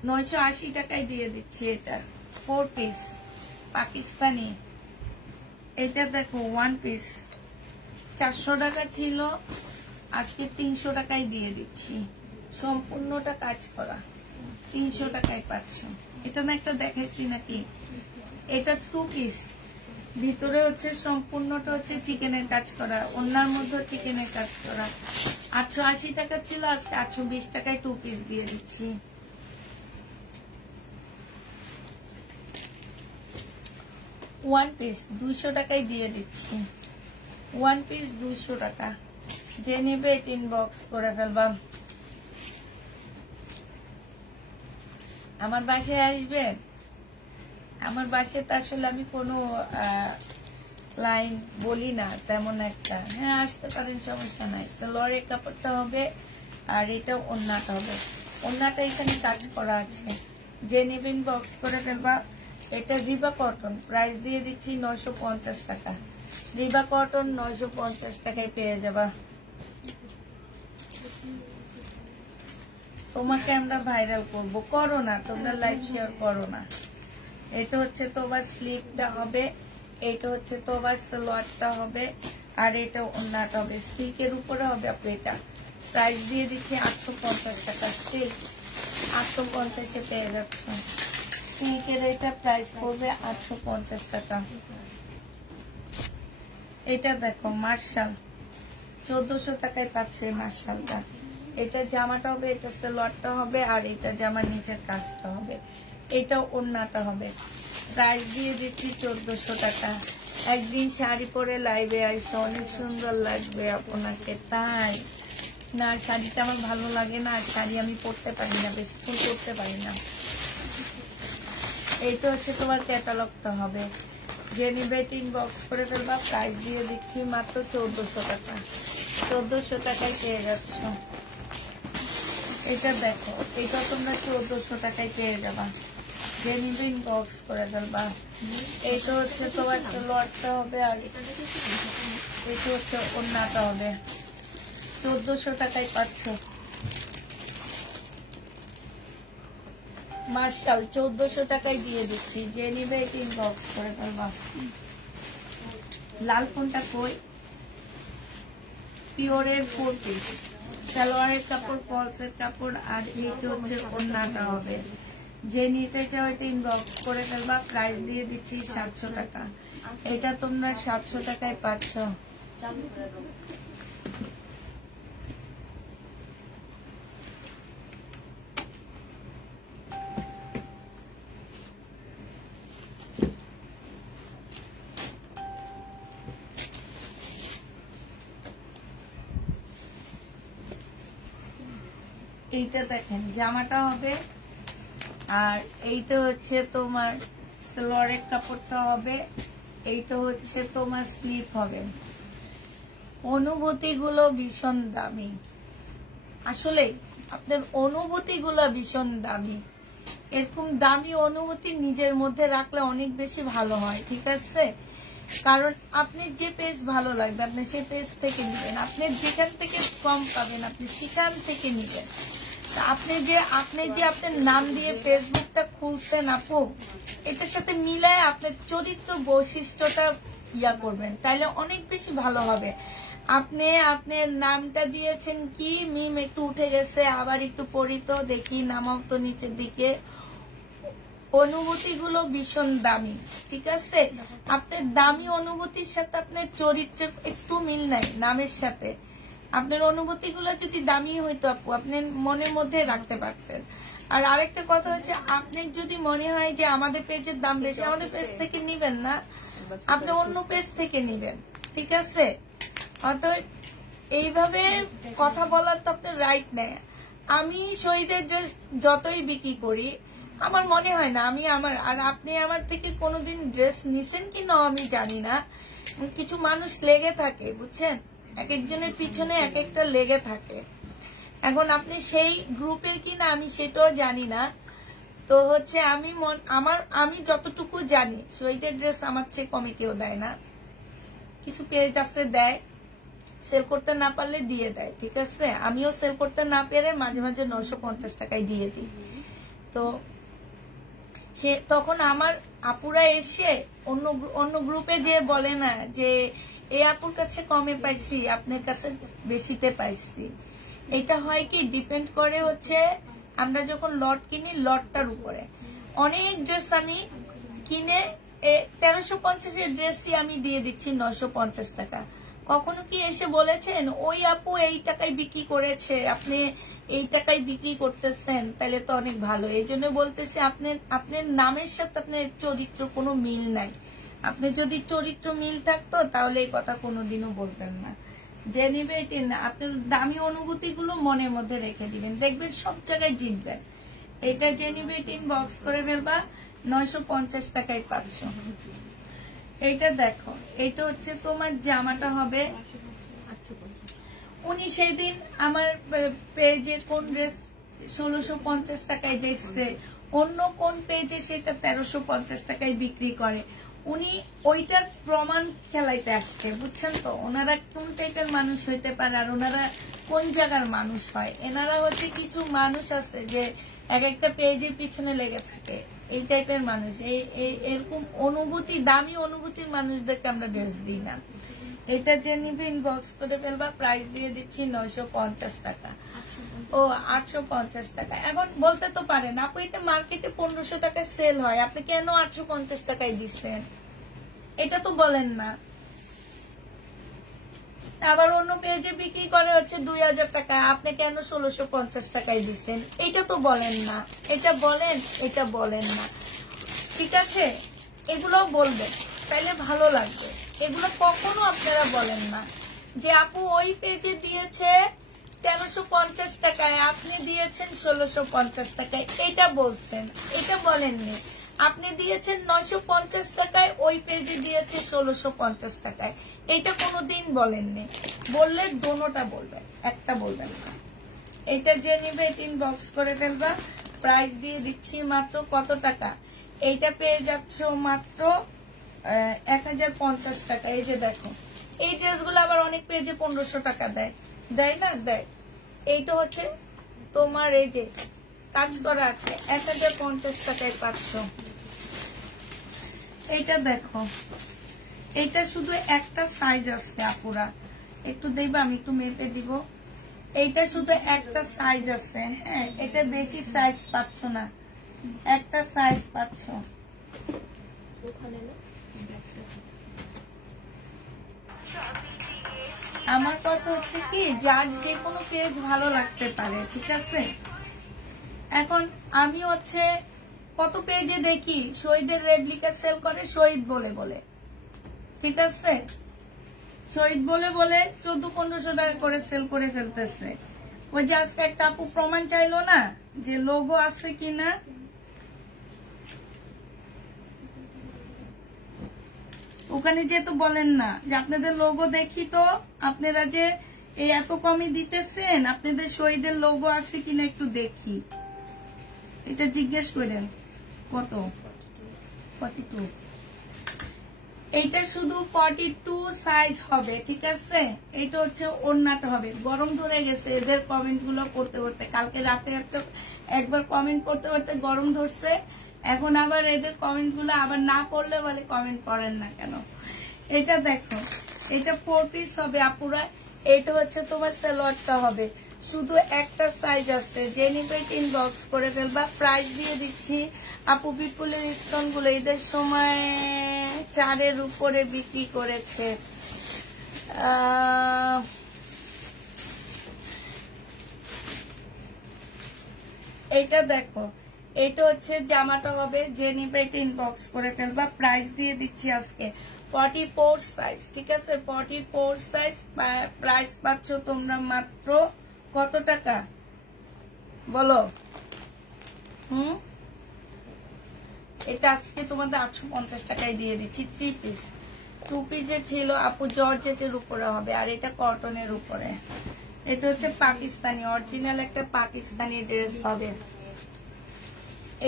980 টাকায় দিয়ে দিচ্ছি। এটা 4 পিস পাকিস্তানি। এটা দেখো 1 পিস 400 টাকা ছিল, আজকে 300 টাকায় দিয়ে দিচ্ছি। সম্পূর্ণটা কাজ করা, 300 টাকায় পাচ্ছ। এটা না একটা দেখাইছি নাকি? এটা 2 পিস, ভিতরে হচ্ছে সম্পূর্ণটা হচ্ছে চিকেনের কাজ করা, ওনার মধ্যে চিকেনের কাজ করা। 880 টাকা ছিল, আজকে 820 টাকায় 2 পিস দিয়ে দিচ্ছি। ওয়ান পিস 200 টাকায় দিয়ে দিচ্ছি। 1 পিস 200 টাকা। যে নেবে ইনবক্স করে ফেলবা। আমার বাসায় আসবেন? আমার বাসায় তো আসলে আমি কোনো লাইন বলি না তেমন একটা। হ্যাঁ, আসতে পারেন, সমস্যা নাই। সালোয়ারের কাপড়টা হবে, আর এটা ওড়নাটা হবে। ওড়নাটা এখানে কাজ করা আছে। যে নেবেন বক্স করে ফেলবা। এটা রিবা কটন, প্রাইস দিয়ে দিচ্ছি 950 টাকা। রিবা কটন 950 টাকায় পেয়ে যাবা। তোমাকে আমরা ভাইরাল করব, করো না, তোমরা লাইভ শেয়ার করো না। এটা হচ্ছে তোমার স্লিপটা হবে, এটা হচ্ছে তোমার সালোয়ারটা হবে, আর এটা ওড়নাটা হবে। সিল্কের উপরে হবে আপনি। এটা প্রাইস দিয়ে দিচ্ছি 850 টাকা। সিল্ক 850-এ পেয়ে যাচ্ছ। সিল্কের এটা প্রাইস পড়বে 850 টাকা। এটা দেখো মার্শাল, 1400 টাকায় পাচ্ছে এই মার্শালটা। এটা জামাটা হবে, এটা সালোয়ারটা হবে, আর এটা জামার নিচের কাজটা হবে, এটা ওড়নাটা হবে। প্রাইস দিয়ে দিচ্ছি 1400 টাকা। একদিন শাড়ি পরে লাইভে আসে, অনেক সুন্দর লাগবে আপনাকে। তাই না, শাড়িটা আমার ভালো লাগে না, আর শাড়ি আমি পরতে পারি না, বেশিক্ষণ পরতে পারি না। এইটা হচ্ছে তোমার ক্যাটালগটা হবে। যে নিবে ইনবক্স করে ফেলবা। প্রাইস দিয়ে দিচ্ছি মাত্র 1400 টাকা। 1400 টাকায় পেয়ে যাচ্ছ। এটা দেখো, এটা তোমরা 1400 টাকায় পেয়ে যাবা। যে নিবে ইনবক্স করে ফেলবা। এইটা হচ্ছে তোমার সালোয়ারটা হবে, আর এটা হচ্ছে ওড়নাটা হবে। 1400 টাকায় পাচ্ছ। মার্শাল 1400 টাকায় দিয়ে দিচ্ছি, যে নিবে এটা ইনবক্স করে ফেলবা। লাল ফোনটা কই? পিওরের 4 পিস, সালোয়ারের কাপড়, ফলসের কাপড়, আর এইটা হচ্ছে ওড়নাটা হবে। যে নিতে চাও এটা ইনবক্স করে ফেলবা। প্রাইস দিয়ে দিচ্ছি 700 টাকা। এটা তোমরা 700 টাকায় পাচ্ছ। এইটা দেখেন জামাটা হবে, আর এইটা হচ্ছে তোমার সালোয়ারের কাপড়টা হবে, এইটা হচ্ছে তোমার স্লিপ হবে। অনুভূতিগুলো ভীষণ দামি, আসলে আপনার অনুভূতিগুলো ভীষণ দামি। এরকম দামি অনুভূতি নিজের মধ্যে রাখলে অনেক বেশি ভালো হয়, ঠিক আছে? কারণ আপনি যে পেজ ভালো লাগবে আপনি সেই পেজ থেকে নিবেন, আপনি যেখান থেকে কম পাবেন আপনি সেখান থেকে নিবেন। আপনি যে আপনার নাম দিয়ে ফেসবুকটা খুলছেন আপু, এটার সাথে মিলায় আপনার চরিত্র বৈশিষ্ট্যটা ইয়া করবেন, তাইলে অনেক বেশি ভালো হবে। আপনি আপনার নামটা দিয়েছেন কি, মিম একটু উঠে গেছে, আবার একটু পড়িত দেখি, নামাও তো নিচের দিকে। অনুভূতিগুলো ভীষণ দামি, ঠিক আছে? আপনার দামি অনুভূতির সাথে আপনার চরিত্রের একটু মিল নাই নামের সাথে। আপনার অনুভূতিগুলো যদি দামি হইতো আপু, আপনি মনের মধ্যে রাখতে পারতেন। আর আরেকটা কথা হচ্ছে, আপনার যদি মনে হয় যে আমাদের পেজের দাম বেশি, আমাদের পেজ থেকে নিবেন না, আপনি অন্য পেজ থেকে নিবেন, ঠিক আছে? অতএব এইভাবে কথা বলার তো আপনার রাইট নেই। আমি শহীদের ড্রেস যতই বিক্রি করি, আমার মনে হয় না আমি আর আপনি আমার থেকে কোনোদিন ড্রেস নিছেন কি না আমি জানি না। কিছু মানুষ লেগে থাকে, বুঝছেন? এক একজনের পিছনে এক একটা লেগে থাকে। এখন আপনি সেই গ্রুপের কিনা আমি সেটাও জানি না। তো হচ্ছে আমি যতটুকু জানি, শহীদের ড্রেস আমার চেয়ে কমে কেউ দেয় না। কিছু পেজ আছে দেয়, সেল করতে না পারলে দিয়ে দেয়, ঠিক আছে? আমিও সেল করতে না পেরে মাঝে মাঝে 950 টাকায় দিয়ে দিই। তো সে তখন আমার আপুরা এসে অন্য গ্রুপে যে বলে না যে এই আপুর কাছে কমে পাইছি, আপনার কাছে বেশিতে পাইছি। এটা হয় কি, ডিপেন্ড করে হচ্ছে আমরা যখন লট কিনি লটটার উপরে। অনেক ড্রেস আমি কিনে 1350-এর ড্রেসই আমি দিয়ে দিচ্ছি 950 টাকা। কখনো কি এসে বলেছেন ওই আপু এই টাকায় বিক্রি করেছে, আপনি এই টাকায় বিক্রি করতেছেন, তাহলে তো অনেক ভালো। এই জন্য বলতেছি আপনার নামের সাথে আপনার চরিত্র কোনো মিল নাই। আপনি যদি চরিত্র মিল থাকতো তাহলে এই কথা কোনোদিনও বলতেন না। যে নিবে এটি না, আপনার দামি অনুভূতিগুলো মনের মধ্যে রেখে দিবেন, দেখবেন সব জায়গায় জিতবেন। এটা যে নিবে এটি বক্স করে ফেলবা, 950 টাকায় পাচ্ছ। এইটা দেখো, এইটা হচ্ছে তোমার জামাটা হবে। উনি সেই দিন আমার পেজে কোন ড্রেস 1650 টাকায় দেখছে, অন্য কোন পেজে সেটা 1350 টাকায় বিক্রি করে। উনি ওইটার প্রমাণ খেলাইতে আসছে, বুঝছেন তো? ওনারা কোন টাইপের মানুষ হইতে পারে আর ওনারা কোন জায়গার মানুষ হয়। এনারা হচ্ছে কিছু মানুষ আছে যে এক একটা পেজের পিছনে লেগে থাকে, এই টাইপের মানুষ। এরকম অনুভূতি, দামি অনুভূতির মানুষদেরকে আমরা ড্রেস দিই না। এটা যে নিবে ইনবক্স করে ফেলবা। প্রাইস দিয়ে দিচ্ছি 950 টাকা। ও 850 টাকা। এখন বলতে তো পারেন আপু এটা মার্কেটে 1500 টাকায় সেল হয়, আপনি কেন 850 টাকায় দিচ্ছেন? এটা তো বলেন না। আবার অন্য পেজে বিক্রি করে হচ্ছে 2000 টাকা, আপনি কেন 1650 টাকায় দিচ্ছেন? এটা তো বলেন না। এটা বলেন, এটা বলেন না, ঠিক আছে? এগুলো বলবেন, তাইলে ভালো লাগবে। এগুলো কখনো আপনারা বলেন না যে আপু ওই পেজে দিয়েছে 1350 টাকায়, আপনি দিয়েছেন 1650 টাকায়, এটা বলছেন। এটা বলেননি। আপনি দিয়েছেন 950 টাকায়, ওই পেজে দিয়েছে 1650 টাকায়, এটা কোনোদিন বলেননি। বললে দোনোটা বলবেন, একটা বলবেন না। এটা যে নিবে এটা ইনবক্স করে ফেলবা। প্রাইস দিয়ে দিচ্ছি মাত্র কত টাকা? এইটা পেয়ে যাচ্ছ মাত্র 1050 টাকা। এই যে দেখো, এই ড্রেসগুলো আবার অনেক পেজে 1500 টাকা দেয়, দেয় না? দেয়। এইটা হচ্ছে তোমার এই যে কাজ করা আছে, 1050 টাকায় 500। এটা দেখো, এটা শুধু একটা সাইজ আছে আপুরা, একটু দেখবা, আমি একটু মেপে দিব। এইটা শুধু একটা সাইজ আছে, হ্যাঁ, এটা বেশি সাইজ পাচ্ছ না, একটা সাইজ পাচ্ছ। আমার কথা হচ্ছে কি, যার যে কোনো পেজ ভালো লাগতে পারে, ঠিক আছে। এখন আমি হচ্ছে কত পেজে দেখি শহীদের রেপ্লিকা সেল করে শহীদ বলে বলে, ঠিক আছে, শহীদ বলে বলে 1400-1500 টাকা করে সেল করে ফেলতেছে। ওই যে আজকে একটা আপু প্রমাণ চাইলো না যে লোগো আছে কিনা, ওখানে যেহেতু বলেন না যে আপনাদের লোগো দেখি, তো আপনারা যে এই এত কমই দিতেছেন, আপনাদের শহীদের লোগো আছে কিনা একটু দেখি, এটা জিজ্ঞেস করেন। কত? 42। এইটা শুধু 42 সাইজ হবে, ঠিক আছে। এটা হচ্ছে ওড়নাটা হবে। গরম ধরে গেছে এদের কমেন্ট গুলো পড়তে পড়তে, কালকে রাতে একবার কমেন্ট পড়তে পড়তে গরম ধরছে, এখন আবার এদের কমেন্ট গুলো আবার না পড়লে বলে কমেন্ট করেন না কেন। এটা দেখো, এটা 4 পিস হবে আপুরা। এটা হচ্ছে তোমার সালোয়ারটা হবে, শুধু একটা সাইজ আছে, যে নিবে ইনবক্স করে ফেলবা। প্রাইস দিয়ে দিচ্ছি আপু, বিপুলের স্টোন গুলো ঈদের সময় 4-এর উপরে বিক্রি করেছে। এইটা দেখো, এটা হচ্ছে জামাটা হবে, যে নিবে ইনবক্স করে ফেলবা। প্রাইস দিয়ে দিচ্ছি আজকে 44 সাইজ, ঠিক আছে, 44 সাইজ। প্রাইস পাচ্ছ তোমরা মাত্র কত টাকা বলো? এটা আজকে তোমাদের 850 টাকায় দিয়ে দিচ্ছি। 3 পিস, 2 পিসের ছিল আপু, জর্জেটের উপরে হবে, আর এটা কটনের উপরে। এটা হচ্ছে পাকিস্তানি, অরিজিনাল একটা পাকিস্তানি ড্রেস হবে।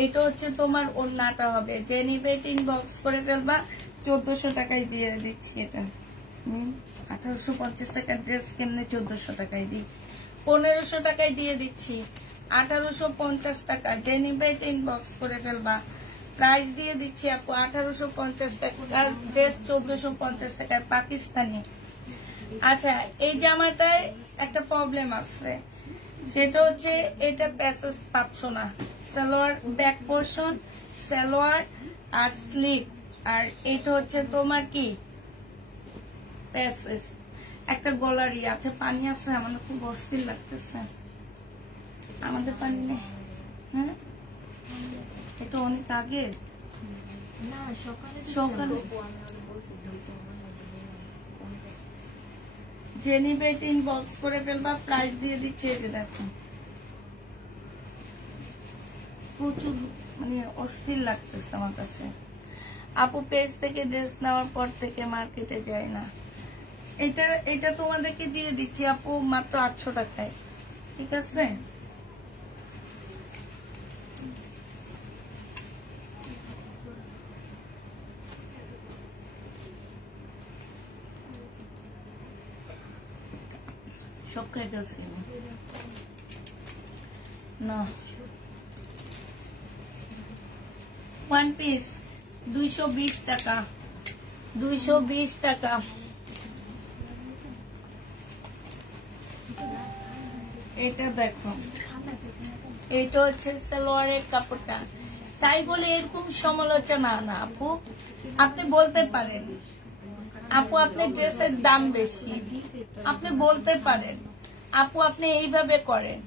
এইটা হচ্ছে তোমার ওড়নাটা হবে, যে নিবে ইনবক্স করে ফেলবা। 1400 টাকায় দিয়ে দিচ্ছি এটা। 1850 টাকার ড্রেস কেমনে 1400 টাকায় দিই? 1500 টাকায় দিয়ে দিচ্ছি। 1850 টাকা, যে নিবে ইনবক্স করে ফেলবা। প্রাইস দিয়ে দিচ্ছি আপু 1850 টাকার ড্রেস 1450 টাকায়, পাকিস্তানি। আচ্ছা, এই জামাটায় একটা প্রবলেম আছে, সেটা হচ্ছে এটা প্যাসেজ পাচ্ছ না। সালোয়ার ব্যাক পোর্শন, সালোয়ার আর স্লিপ, আর এটা হচ্ছে তোমার কি প্যাসেজ। একটা গলারই আছে। পানি আছে? আমার খুব অস্থির লাগতেছে। আমাদের পানি নেই? হ্যাঁ, এটা অনেক আগে না, সকালে জেনি বেট ইনবক্স করে ফেলবা। প্রাইস দিয়ে দিচ্ছে, এই যে দেখো, প্রচুর মানে অস্থির লাগতেছে আমার কাছে। আপু পেজ থেকে ড্রেস নেওয়ার পর থেকে মার্কেটে যায় না। এটা তোমাদেরকে দিয়ে দিচ্ছি আপু মাত্র 800 টাকায়, ঠিক আছে। সব খাই গেছি না। 1 পিস 220 টাকা, 220 টাকা। এটা দেখো, এটা হচ্ছে সালোয়ারের কাপড়টা। তাই বলে এরকম সমালোচনা না আপু, আপনি বলতে পারেন আপু আপনার ড্রেসের দাম বেশি, আপনি বলতে পারেন আপু আপনি এইভাবে করেন,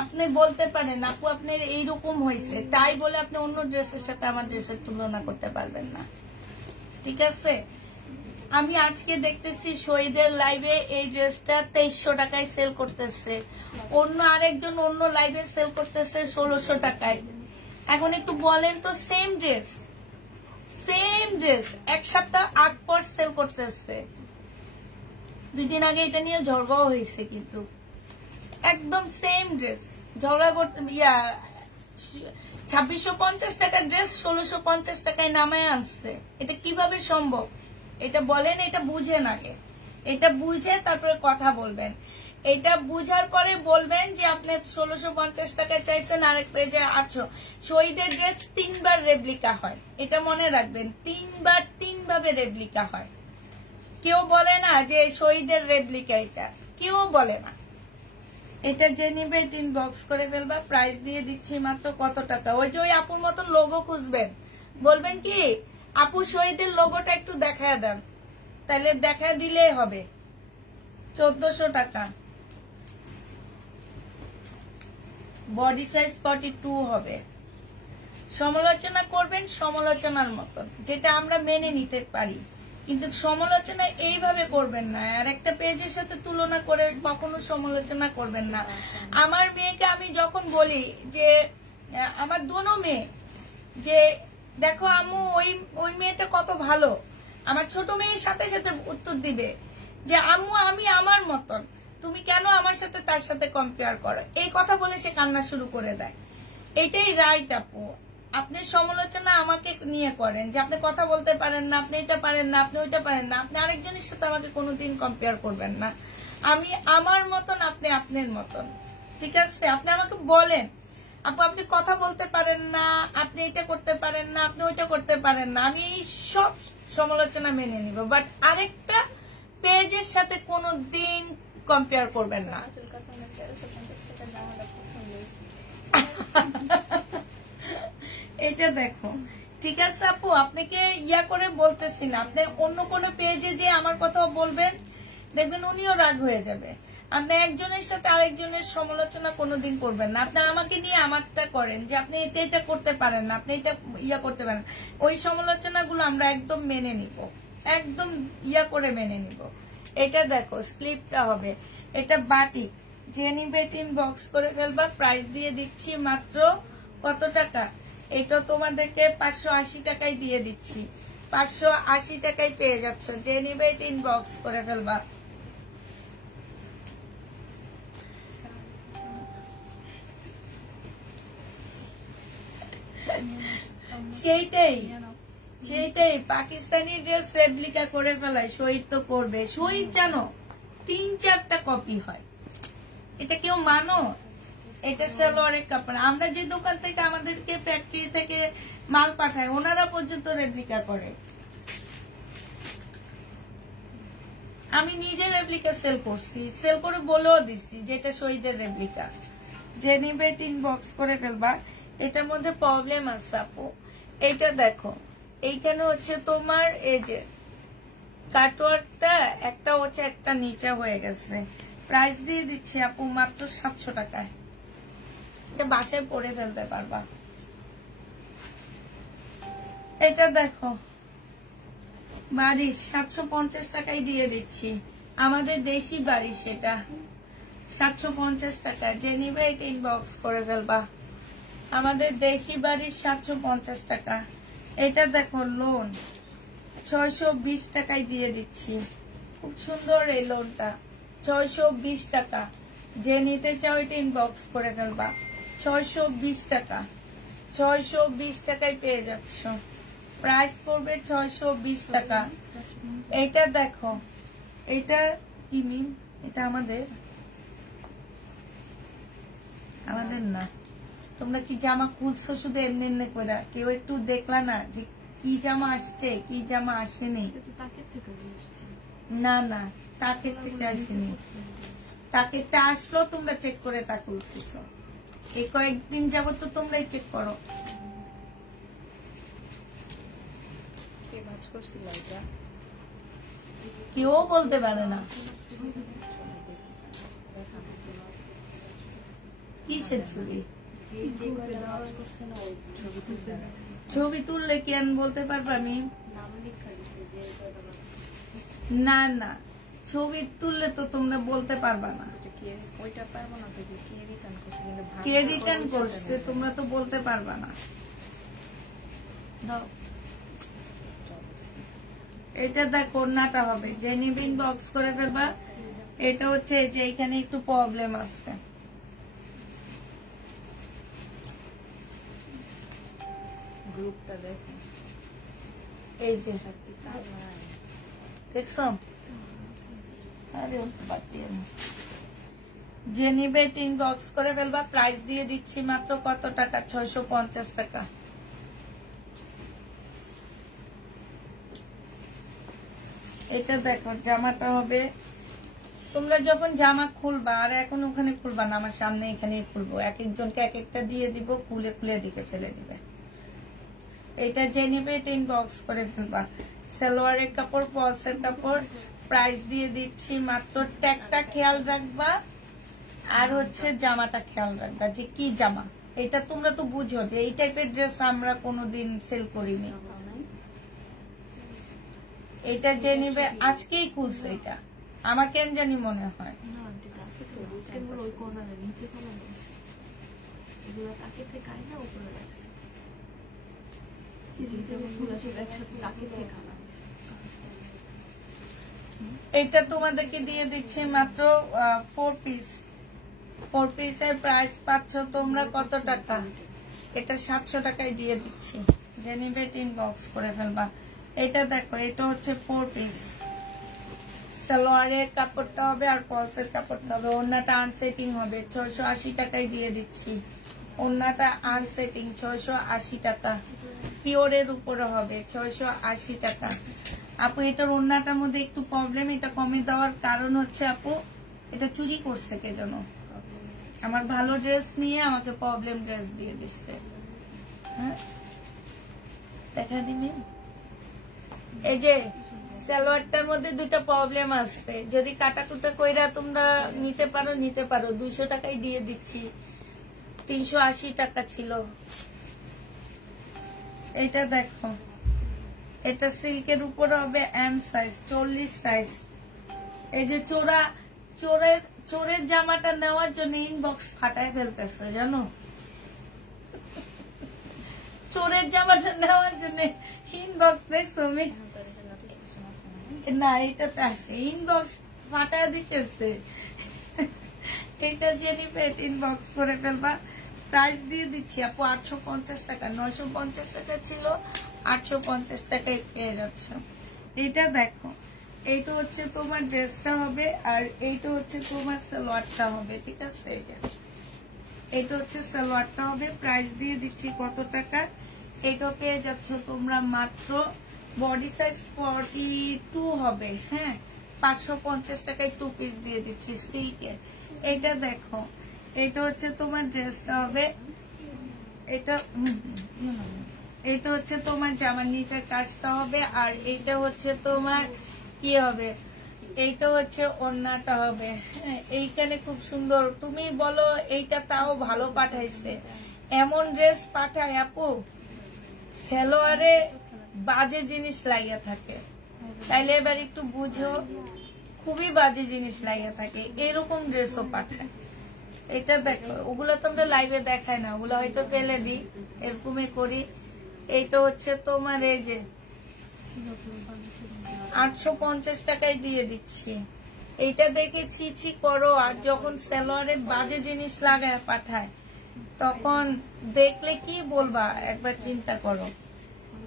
আপনি বলতে পারেন আপু আপনার এইরকম হয়েছে, তাই বলে আপনি অন্য ড্রেসের সাথে আমার ড্রেসের তুলনা করতে পারবেন না, ঠিক আছে। আমি আজকে দেখতেছি শহীদের লাইভে এই ড্রেসটা 2300 টাকায় সেল করতেছে, অন্য আরেকজন অন্য লাইভে সেল করতেছে 1600 টাকায়। এখন একটু বলেন তো, সেম ড্রেস এক সপ্তাহ আগ পর সেল করতেছে। 2 দিন আগে এটা নিয়ে ঝগড়াও হয়েছে, কিন্তু একদম সেম ড্রেস ঝগড়া করতে 2650 টাকার ড্রেস 1650 টাকায় নামায় আনছে। এটা কিভাবে সম্ভব? এটা বলেন, এটা বুঝেন আগে, এটা বুঝে তারপরে কথা বলবেন। এটা বুঝার পরে বলবেন যে আপনি 1650 টাকায় চাইছেন, আরেক পেজে 800। শহীদের ড্রেস 3 বার রেপ্লিকা হয়, এটা মনে রাখবেন, 3 বার 3 ভাবে রেপ্লিকা হয়। কেউ বলে না যে শহীদের রেপ্লিকা, এটা কেউ বলে না। এটা যে নিবে ইনবক্স করে ফেলবা, প্রাইস দিয়ে দিচ্ছি মাত্র কত টাকা। ওই যে ওই আপুর মতো লোগো খুঁজবেন, বলবেন কি আপু শহীদের লোগোটা একটু দেখায় দেন, তাহলে দেখা দিলেই হবে। 1400 টাকা, বডি সাইজ 42 হবে। সমালোচনা করবেন সমালোচনার মতন, যেটা আমরা মেনে নিতে পারি, কিন্তু সমালোচনা এইভাবে করবেন না, আর একটা পেজের সাথে তুলনা করে কখনো সমালোচনা করবেন না। আমার মেয়েকে আমি যখন বলি যে আমার দোনো মেয়ে, যে দেখো আম্মু ওই মেয়েটা কত ভালো, আমার ছোট মেয়ের সাথে সাথে উত্তর দিবে যে আম্মু আমি আমার মতন, তুমি কেন আমার সাথে তার সাথে কম্পেয়ার করো, এই কথা বলে সে কান্না শুরু করে দেয়। এটাই রাইট আপু, আপনি সমালোচনা আমাকে নিয়ে করেন যে আপনি কথা বলতে পারেন না, আপনি এটা পারেন না, আপনি ওইটা পারেন না, আপনি আরেকজনের সাথে আমাকে কোনোদিন কম্পেয়ার করবেন না। আমি আমার মতন, আপনি আপনার মতন, ঠিক আছে? আপনি আমাকে বলেন আপু আপনি কথা বলতে পারেন না, আপনি এটা করতে পারেন না, আপনি ওইটা করতে পারেন না, আমি এই সব সমালোচনা মেনে নিব, বাট আরেকটা পেজের সাথে কোনোদিন কম্পেয়ার করবেন না। এটা দেখো, ঠিক আছে আপু, আপনাকে ইয়া করে বলতেছি না, আপনি অন্য কোনো পেজে যে আমার কথা বলবেন, দেখবেন উনিও রাগ হয়ে যাবে। আপনি একজনের সাথে আরেকজনের সমালোচনা কোনোদিন করবেন না, আপনি আমাকে নিয়ে আমারটা করেন যে আপনি এটা করতে পারেন না, আপনি এটা ইয়া করতে পারেন, ওই সমালোচনাগুলো আমরা একদম মেনে নিব, একদম ইয়া করে মেনে নিব। এটা দেখো স্লিপটা হবে, এটা বাটিক, যে নিবে ইনবক্স করে ফেলবা, প্রাইস দিয়ে দিচ্ছি মাত্র কত টাকা, এটা তোমাদেরকে 580 টাকায় দিয়ে দিচ্ছি, 580 টাকায় পেয়ে যাচ্ছ, যে নিবে ইনবক্স করে ফেলবা। সেইটাই পাকিস্তানি ড্রেস রেপ্লিকা করে ফেলায়, শহীদ তো করবে, শহীদ জানো 3-4টা কপি হয়, এটা কেউ মানো? এটা সালোয়ারের কাপড়, আমরা যে দোকান থেকে আমাদেরকে ফ্যাক্টরি থেকে মাল পাঠায়, ওনারা পর্যন্ত রেপ্লিকা করে। আমি নিজে রেপ্লিকা সেল করছি, সেল করে বলেও দিছি যে এটা শহীদের রেপ্লিকা, যে নিবে ইনবক্স করে ফেলবা। এটার মধ্যে প্রবলেম আছে আপু, এইটা দেখো, এইখানে হচ্ছে তোমার এই যে কাটওয়ার্কটা একটা হচ্ছে একটা নিচা হয়ে গেছে, প্রাইস দিয়ে দিচ্ছি আপু মাত্র 700 টাকায়, এটা বাসায় পরে ফেলতে পারবা। এটা দেখো বারিশ 750 টাকায় দিয়ে দিচ্ছি, আমাদের দেশি বারিশ, এটা 750 টাকা, যে নিবে এটা ইনবক্স করে ফেলবা, আমাদের দেশি বারিশ 750 টাকা। এটা দেখো লোন 620 টাকায় দিয়ে দিচ্ছি, খুব সুন্দর এই লোনটা, 620 টাকা, যে নিতে চাও এটা ইনবক্স করে ফেলবা, 620 টাকা, 620 টাকায় পেয়ে যাচ্ছ, প্রাইস পড়বে 620 টাকা। এইটা দেখো, এটা কি মিম, এটা আমাদের না, তোমরা কি জামা খুলছো শুধু এমনি এমনি করে, কেউ একটু দেখলা না যে কি জামা আসছে কি জামা আসেনি? না না, তাকের থেকে আসেনি, তাকেরটা আসলো, তোমরা চেক করে তাকে উঠতেছ, এই কয়েকদিন যাবত তো তোমরাই চেক করো। কেউ বলতে পারে না কিসের ছবি, ছবি তুললে কি আমি বলতে পারবো? আমি না না, ছবি তুললে তো তোমরা বলতে পারবা না, কে রিটার্ন করছে তোমরা তো বলতে পারবা না। এটা দেখো ওড়নাটা হবে, যে নিবে ইনবক্স করে ফেলবা। এটা হচ্ছে যে এখানে একটু প্রবলেম আছে, গ্রুপটা দেখো, এই যে দেখছো, আরে বাদ দিয়ে যে নিবে ইনবক্স করে ফেলবা। প্রাইস দিয়ে দিচ্ছি মাত্র কত টাকা? 650 টাকা। এটা দেখো জামাটা হবে, তোমরা যখন জামা খুলবা, আর এখন ওখানে খুলবা না, আমার সামনে এখানে খুলবো, এক একজনকে এক একটা দিয়ে দিব, খুলে খুলে দিকে ফেলে দিবে। এটা যে নিবে এটা ইনবক্স করে ফেলবা। সালোয়ারের কাপড়, পলসের কাপড়, প্রাইস দিয়ে দিচ্ছি মাত্র। ট্যাগটা খেয়াল রাখবা, আর হচ্ছে জামাটা খেয়াল রাখবা যে কি জামা। এটা তোমরা তো বুঝো যে এই টাইপের ড্রেস আমরা কোনোদিন সেল করিনি। এটা যে নিবে আজকেই খুলছে, এটা আমার কেন জানি মনে হয়। এটা তোমাদেরকে দিয়ে দিচ্ছি মাত্র 4 পিস। 4 পিসের প্রাইস পাচ্ছ তোমরা কত টাকা? এটা 700 টাকায় দিয়ে দিচ্ছি। যে নিবে ইনবক্স করে ফেলবা। এটা দেখো, এটা হচ্ছে 4 পিস। সালোয়ারের কাপড়টা হবে আর পলসের কাপড়টা হবে। ওড়নাটা আনসেটিং হবে, 680 টাকায় দিয়ে দিচ্ছি। ওড়নাটা আনসেটিং 680 টাকা। পিওরের উপরে হবে 680 টাকা। আপু এটার ওড়নাটার মধ্যে একটু প্রবলেম, এটা কমে দেওয়ার কারণ হচ্ছে আপু এটা চুরি করছে কে যেন, আমার ভালো ড্রেস নিয়ে আমাকে প্রবলেম ড্রেস দিয়ে দিচ্ছে। হ্যাঁ দেখা দিবি। এই যে সালোয়ারটার মধ্যে দুইটা প্রবলেম আসছে, যদি কাটাকুটা কইরা তোমরা নিতে পারো 200 টাকায় দিয়ে দিচ্ছি। 380 টাকা ছিল। এটা দেখো, এটা সিল্কের উপরে হবে এম সাইজ, 40 সাইজ। এই যে চোরের জামাটা নেওয়ার জন্য ইনবক্স ফাটায় ফেলতেছে জানো, চোরের জামাটা নেওয়ার জন্য ইনবক্স দেখছো না, এটাতে আসে ইনবক্স ফাটায় দিতেছে। এটা যে নিবে ইনবক্স করে ফেলবা। প্রাইস দিয়ে দিচ্ছি আপু 850 টাকা। 950 টাকা ছিল, 850 টাকায় পেয়ে যাচ্ছ। এটা দেখো, এইটা হচ্ছে তোমার ড্রেসটা হবে, আর এইটা হচ্ছে তোমার সালোয়ারটা হবে। ঠিক আছে, এই যে এইটা হচ্ছে সালোয়ারটা হবে। প্রাইস দিয়ে দিচ্ছি কত টাকা? এটা পেয়ে যাচ্ছ তোমরা মাত্র, বডি সাইজ 42 হবে। হ্যাঁ, 550 টাকায় 2 পিস দিয়ে দিচ্ছি সিল্কের। এটা দেখো, এটা হচ্ছে তোমার ড্রেসটা হবে। এটা হচ্ছে তোমার জামার নিচের কাজটা হবে, আর এইটা হচ্ছে তোমার কি হবে, এইটা হচ্ছে ওড়নাটা হবে। হ্যাঁ, এইখানে খুব সুন্দর। তুমি বলো এইটা তাও ভালো পাঠাইছে। এমন ড্রেস পাঠায় আপু সালোয়ারে বাজে জিনিস লাগিয়ে থাকে, তাইলে এবার একটু বুঝো, খুবই বাজে জিনিস লাগিয়ে থাকে, এরকম ড্রেসও পাঠায়। এটা দেখো, ওগুলো তোমরা লাইভে দেখায় না, ওগুলো হয়তো ফেলে দিই, এরকমই করি। এইটা হচ্ছে তোমার এই যে 850 টাকায় দিয়ে দিচ্ছি। এইটা দেখে ছি করো, আর যখন সালোয়ারে বাজে জিনিস লাগায় পাঠায় তখন দেখলে কি বলবা একবার চিন্তা করো।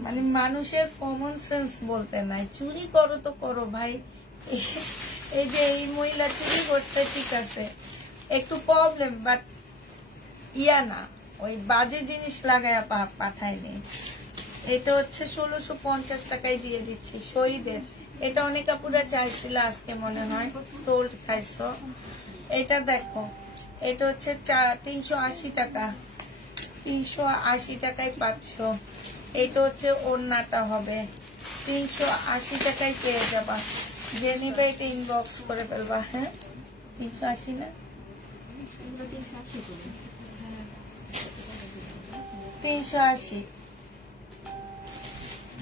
মানে মানুষের কমন সেন্স বলতে নাই। চুরি করো তো করো ভাই, এই যে এই মহিলা চুরি করতে ঠিক আছে, একটু প্রবলেম, বাট ইয়া না, ওই বাজে জিনিস লাগায় পাঠায়নি। এটা হচ্ছে 1650 টাকায় দিয়ে দিচ্ছি শহীদের। এটা অনেক আপুরা চাইছিল, আজকে মনে হয় সোল্ড খাইছো। এটা দেখো, এটা হচ্ছে 380 টাকা। 380 টাকায় পাচ্ছ। এটা হচ্ছে ওড়নাটা হবে, 380 টাকায় পেয়ে যাবা। যে নিবে এটা ইনবক্স করে ফেলবা। হ্যাঁ, 380 না, 380।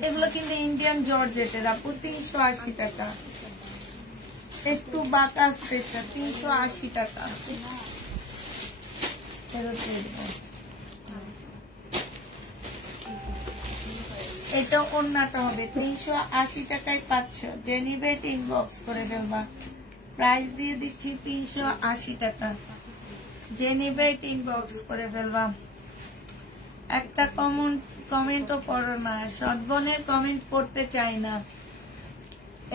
এগুলো কিন্তু ইন্ডিয়ান জর্জেটের আপু, 380 টাকা। একটু বাতাস, 380 টাকা। এটা ওড়নাটা হবে, 380 টাকায় পাচ্ছ। যে নিবে এটা ইনবক্স করে ফেলবা। প্রাইস দিয়ে দিচ্ছি 380 টাকা। যে নিবে এটা ইনবক্স করে ফেলবা। একটা কমেন্টও পড়ো না, সদ্বনের কমেন্ট পড়তে চাই না।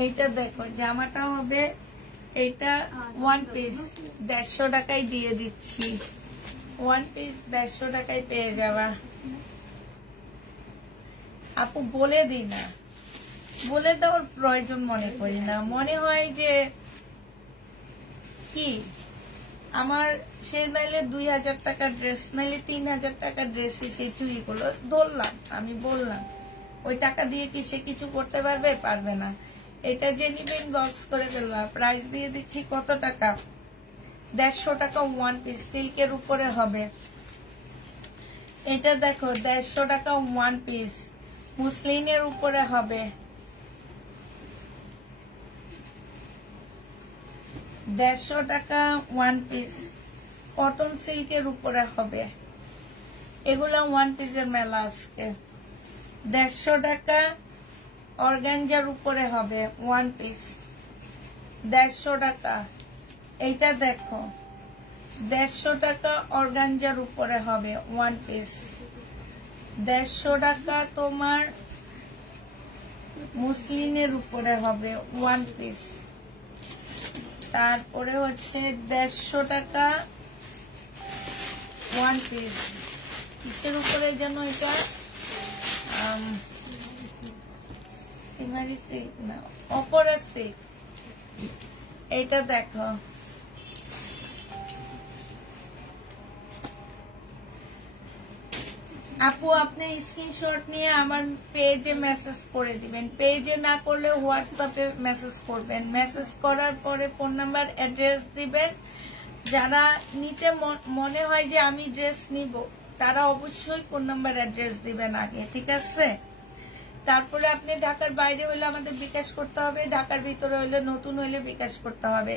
এইটা দেখো, জামাটা হবে এটা ওয়ান পিস 150 টাকায় দিয়ে দিচ্ছি, ওয়ান পিস 150 টাকায় পেয়ে যাওয়া। আপু বলে দিই না, বলে দেওয়ার প্রয়োজন মনে করি না, মনে হয় যে কি আমার সে নাইলে 2000 টাকার ড্রেস নাইলে 3000 টাকার ড্রেসে সেই চুরিগুলো ধরলাম, আমি বললাম ওই টাকা দিয়ে কি সে কিছু করতে পারবে? পারবে না। এটা যে নিবেন বক্স করে ফেলবা। প্রাইস দিয়ে দিচ্ছি কত টাকা? 150 টাকা ওয়ান পিস, সিল্কের উপরে হবে। এটা দেখো 150 টাকা ওয়ান পিস, মুসলিনের উপরে হবে। 150 টাকা ওয়ান পিস, কটন সিল্কের উপরে হবে। এগুলা ওয়ান পিসের মেলা আজকে। 150 টাকা অর্গানজার উপরে হবে ওয়ান পিস, 150 টাকা। এইটা দেখো 150 টাকা অর্গানজার উপরে হবে ওয়ান পিস, 150 টাকা তোমার মুসলিনের উপরে হবে ওয়ান পিস। তারপরে হচ্ছে 150 টাকা ওয়ান পিস, কিসের উপরে যেন এটা সিমারি সিল্ক না অপরা সিল্ক। এইটা দেখো আপু, আপনি স্ক্রিনশট নিয়ে আমার পেজে মেসেজ করে দিবেন। পেজে না করলে হোয়াটসঅ্যাপে মেসেজ করবেন। মেসেজ করার পরে ফোন নাম্বার অ্যাড্রেস দিবেন। যারা নিতে মনে হয় যে আমি ড্রেস নিব, তারা অবশ্যই ফোন নাম্বার অ্যাড্রেস দিবেন আগে, ঠিক আছে? তারপরে আপনি ঢাকার বাইরে হইলে আমাদের বিকাশ করতে হবে, ঢাকার ভিতরে হইলে নতুন হইলে বিকাশ করতে হবে।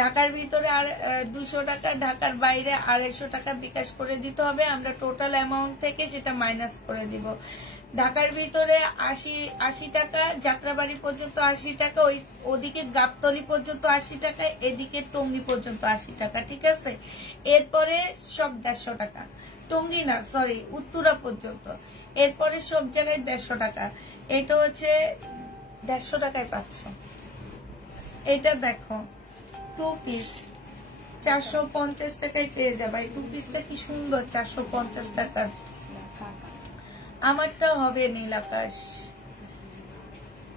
ঢাকার ভিতরে আর 200 টাকা, ঢাকার বাইরে 250 টাকা বিকাশ করে দিতে হবে। আমরা টোটাল অ্যামাউন্ট থেকে সেটা মাইনাস করে দিব। ঢাকার ভিতরে 80 টাকা, যাত্রাবাড়ি পর্যন্ত 80 টাকা, ওদিকে গাবতলী পর্যন্ত 80 টাকা, এদিকে টঙ্গী পর্যন্ত 80 টাকা, ঠিক আছে? এরপরে সব 150 টাকা, টঙ্গী না সরি উত্তরা পর্যন্ত। এরপরে সব জায়গায় 150 টাকা। এটা হচ্ছে 150 টাকায় পাচ্ছ। এটা দেখো টু পিস 450 টাকায় পেয়ে যাবে। এই টু পিসটা কি সুন্দর, 450 টাকার। আমারটা হবে নীল আকাশ,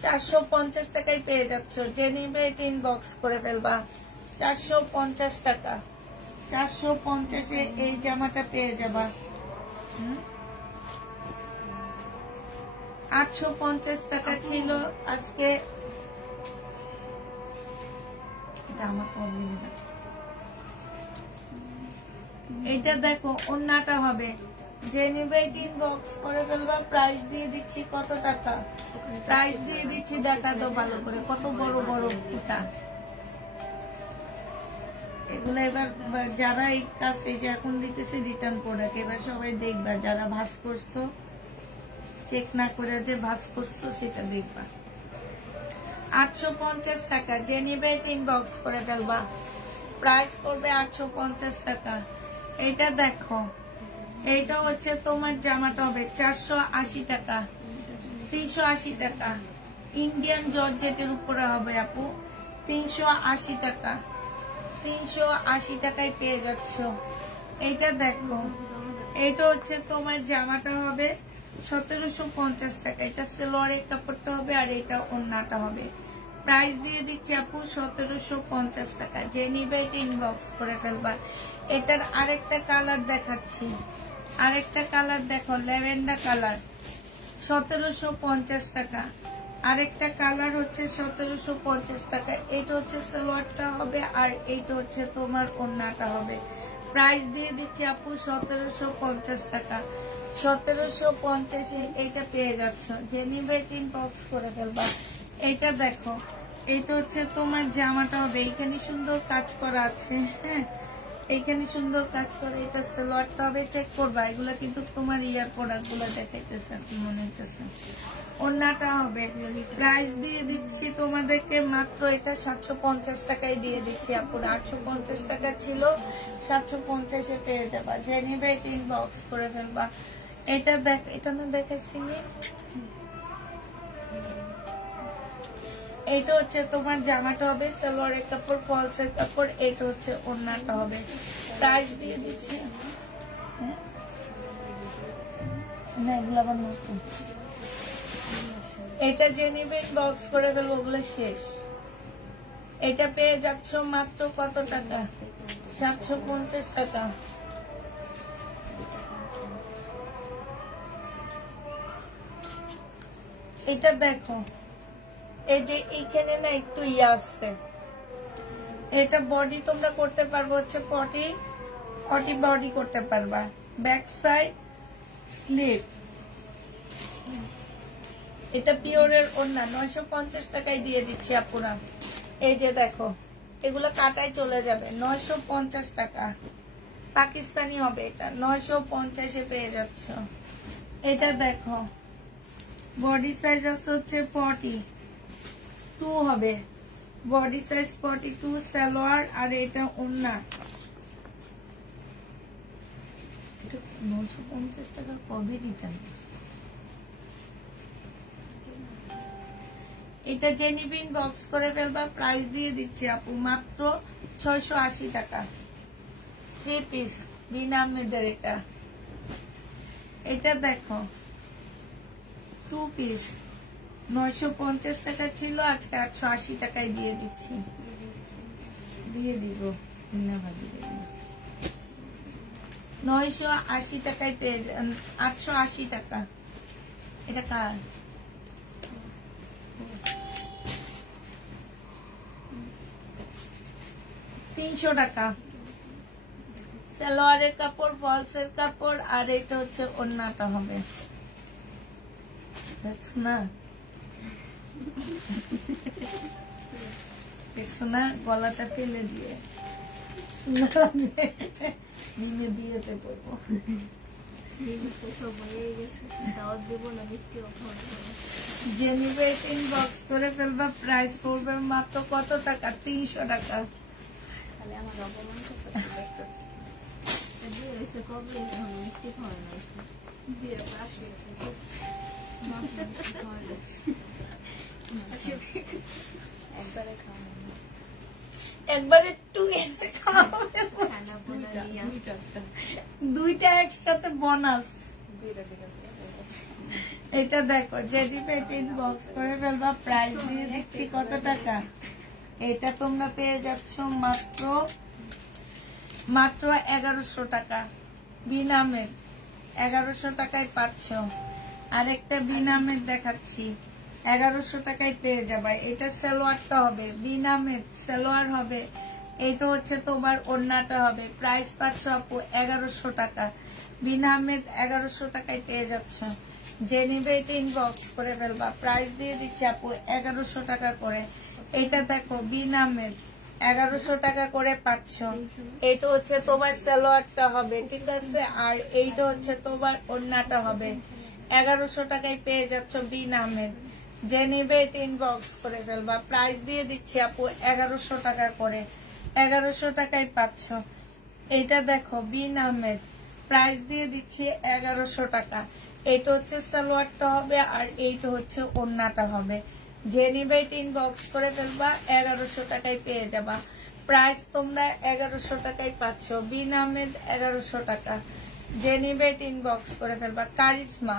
450 টাকায় পেয়ে যাচ্ছ। যে নিবে এটা ইনবক্স করে ফেলবা। 450 টাকা, 450-এ এই জামাটা পেয়ে যাবা। 850 টাকা ছিল আজকে। এটা দেখো ওন্নাটা হবে। যে নিবে ইনবক্স করে ফেলবা। প্রাইস দিয়ে দিচ্ছি কত টাকা? প্রাইস দিয়ে দিচ্ছি, দেখা দাও ভালো করে, কত বড় বড় ফুটা। এগুলো এবার যারা এই কাছে যে এখন দিতেছে রিটার্ন প্রোডাক্ট, এবার সবাই দেখবা। যারা ভাস করছো চেক না করে যে ভাস করছো সেটা দেখবা। 850 টাকা। যে নিবে এটা ইনবক্স করে ফেলবা। প্রাইস করবে 850 টাকা। এইটা দেখো, এইটা হচ্ছে তোমার জামাটা হবে 480 টাকা, 380 টাকা। ইন্ডিয়ান জর্জেটের উপরে হবে আপু, 380 টাকা, 380 টাকায় পেয়ে যাচ্ছ। এইটা দেখো, এইটা হচ্ছে তোমার জামাটা হবে 1750 টাকা। এটা সেলোয়ারের কাপড়টা হবে আর এটা ওন্নাটা হবে। প্রাইস দিয়ে দিচ্ছি আপু 1750 টাকা। যে নিবে এটা ইনবক্স করে ফেলবা। এটার আরেকটা কালার দেখাচ্ছি, আরেকটা কালার দেখো, ল্যাভেন্ডার কালার, 1750 টাকা। আরেকটা কালার হচ্ছে 1750 টাকা। এটা হচ্ছে সালোয়ারটা হবে আর এইটা হচ্ছে তোমার ওন্নাটা হবে। প্রাইস দিয়ে দিচ্ছি আপু 1750 টাকা। 1750-এ এইটা পেয়ে যাচ্ছ। যে নিবে ইনবক্স করে ফেলবা। এইটা দেখো, এইটা হচ্ছে তোমার জামাটা হবে। এইখানে সুন্দর কাজ করা আছে, হ্যাঁ এইখানে সুন্দর কাজ করে। এটা সালোয়ারটা হবে, চেক করবা। এগুলা কিন্তু তোমার ইয়ার প্রোডাক্ট গুলো দেখাইতেছে মনে হইতেছে। ওন্নাটা হবে। প্রাইস দিয়ে দিচ্ছি তোমাদেরকে মাত্র এটা 750 টাকায় দিয়ে দিচ্ছি আপুরা। 850 টাকা ছিল, 750-এ পেয়ে যাবা। যে নিবে এটা ইনবক্স করে ফেলবা। এটা দেখ, এটা না দেখাচ্ছি, এইটা হচ্ছে তোমার জামাটা হবে সালোয়ারের কাপড়, ফলসের কাপড়, এটা হচ্ছে ওড়নাটা হবে। প্রাইস দিয়ে দিচ্ছি না, এগুলো আবার নতুন। এটা যে নিবেন বক্স করে ফেলবো, ওগুলো শেষ। এটা পেয়ে যাচ্ছ মাত্র কত টাকা? 750 টাকা। এটা দেখো, এই যে এইখানে না একটু ইয়ে আসছে, এটা বডি তোমরা করতে পারবো হচ্ছে 40 বডি করতে পারবা, ব্যাক সাইড স্লিপ। এটা পিওরের ওড়না, 950 টাকায় দিয়ে দিচ্ছি আপুরা। এই যে দেখো, এগুলো কাটায় চলে যাবে, 950 টাকা। পাকিস্তানি হবে এটা, 950-এ পেয়ে যাচ্ছ। এটা দেখো, বডি সাইজ আছে হচ্ছে 42 হবে, বডি সাইজ 42, সালোয়ার আর এটা ওড়না। 950 টাকা কবে রিটার্ন? এটা যে নিবেন বক্স করে ফেলবা, প্রাইস দিয়ে দিচ্ছি আপু মাত্র 680 টাকা। 3 পিস বিনা মেদের। এটা এটা দেখো 2 পিস, 950 টাকা ছিল, আজকে 880 টাকায় দিয়ে দিচ্ছি, দিয়ে দিব বিনা ভাবি। 980 টাকায় পেয়ে যান, 880 টাকা। এটা কার? $300 টাকা। সালোয়ারের কাপড়, ফলসের কাপড়, আর এটা হচ্ছে ওড়নাটা হবে। না দেখছো না, গলাটা ফেলে দিয়ে নিমে বিয়েতে পড়বো। যে নিবে ইনবক্স করে ফেলবা, প্রাইস পড়বে মাত্র কত টাকা? 300 টাকা। আমার অপমান করতেছে, কবে মিষ্টি খাওয়ানো হয়েছে, বিয়ের পাশে একবারে খাওয়ানো, একবার একটু দুইটা একসাথে বোনাস। এটা দেখো, জেডি পেট ইনবক্স করে ফেলবা, প্রাইস দিয়ে দিচ্ছি কত টাকা? এটা তোমরা পেয়ে যাচ্ছ মাত্র 1100 টাকা। বিনামের 1100 টাকায় পাচ্ছ। আরেকটা বিনামের দেখাচ্ছি, 1100 টাকায় পেয়ে যাবে। এটা সালোয়ারটা হবে, বিনামের সালোয়ার হবে, এটা হচ্ছে তোমার ওড়নাটা হবে। প্রাইস পাচ্ছ আপু 1100 টাকা। বিনামের 1100 টাকায় পেয়ে যাচ্ছ। যে নিবে এটা ইনবক্স করে ফেলবা, প্রাইস দিয়ে দিচ্ছি আপু 1100 টাকা করে। এটা দেখো, বিনামের 1100 টাকা করে পাচ্ছ। এটা হচ্ছে তোমার সালোয়ারটা হবে, ঠিক আছে, আর এইটা হচ্ছে তোমার ওড়নাটা হবে। 1100 টাকায় পেয়ে যাচ্ছ বিনামের। যে নিবে এটা ইনবক্স করে ফেলবা, প্রাইস দিয়ে দিচ্ছি আপু 1100 টাকা করে। 1100 টাকায় পাচ্ছ। এটা দেখো, বিনামের, প্রাইস দিয়ে দিচ্ছি 1100 টাকা। এটা হচ্ছে সালোয়ারটা হবে, আর এইটা হচ্ছে ওড়নাটা হবে। যে নিবে এটা ইনবক্স করে ফেলবা, 1100 টাকায় পেয়ে যাবা। প্রাইস তোমরা 1100 টাকায় পাচ্ছ, বিনামের 1100 টাকা। যে নিবে এটা ইনবক্স করে ফেলবা। কারিজমা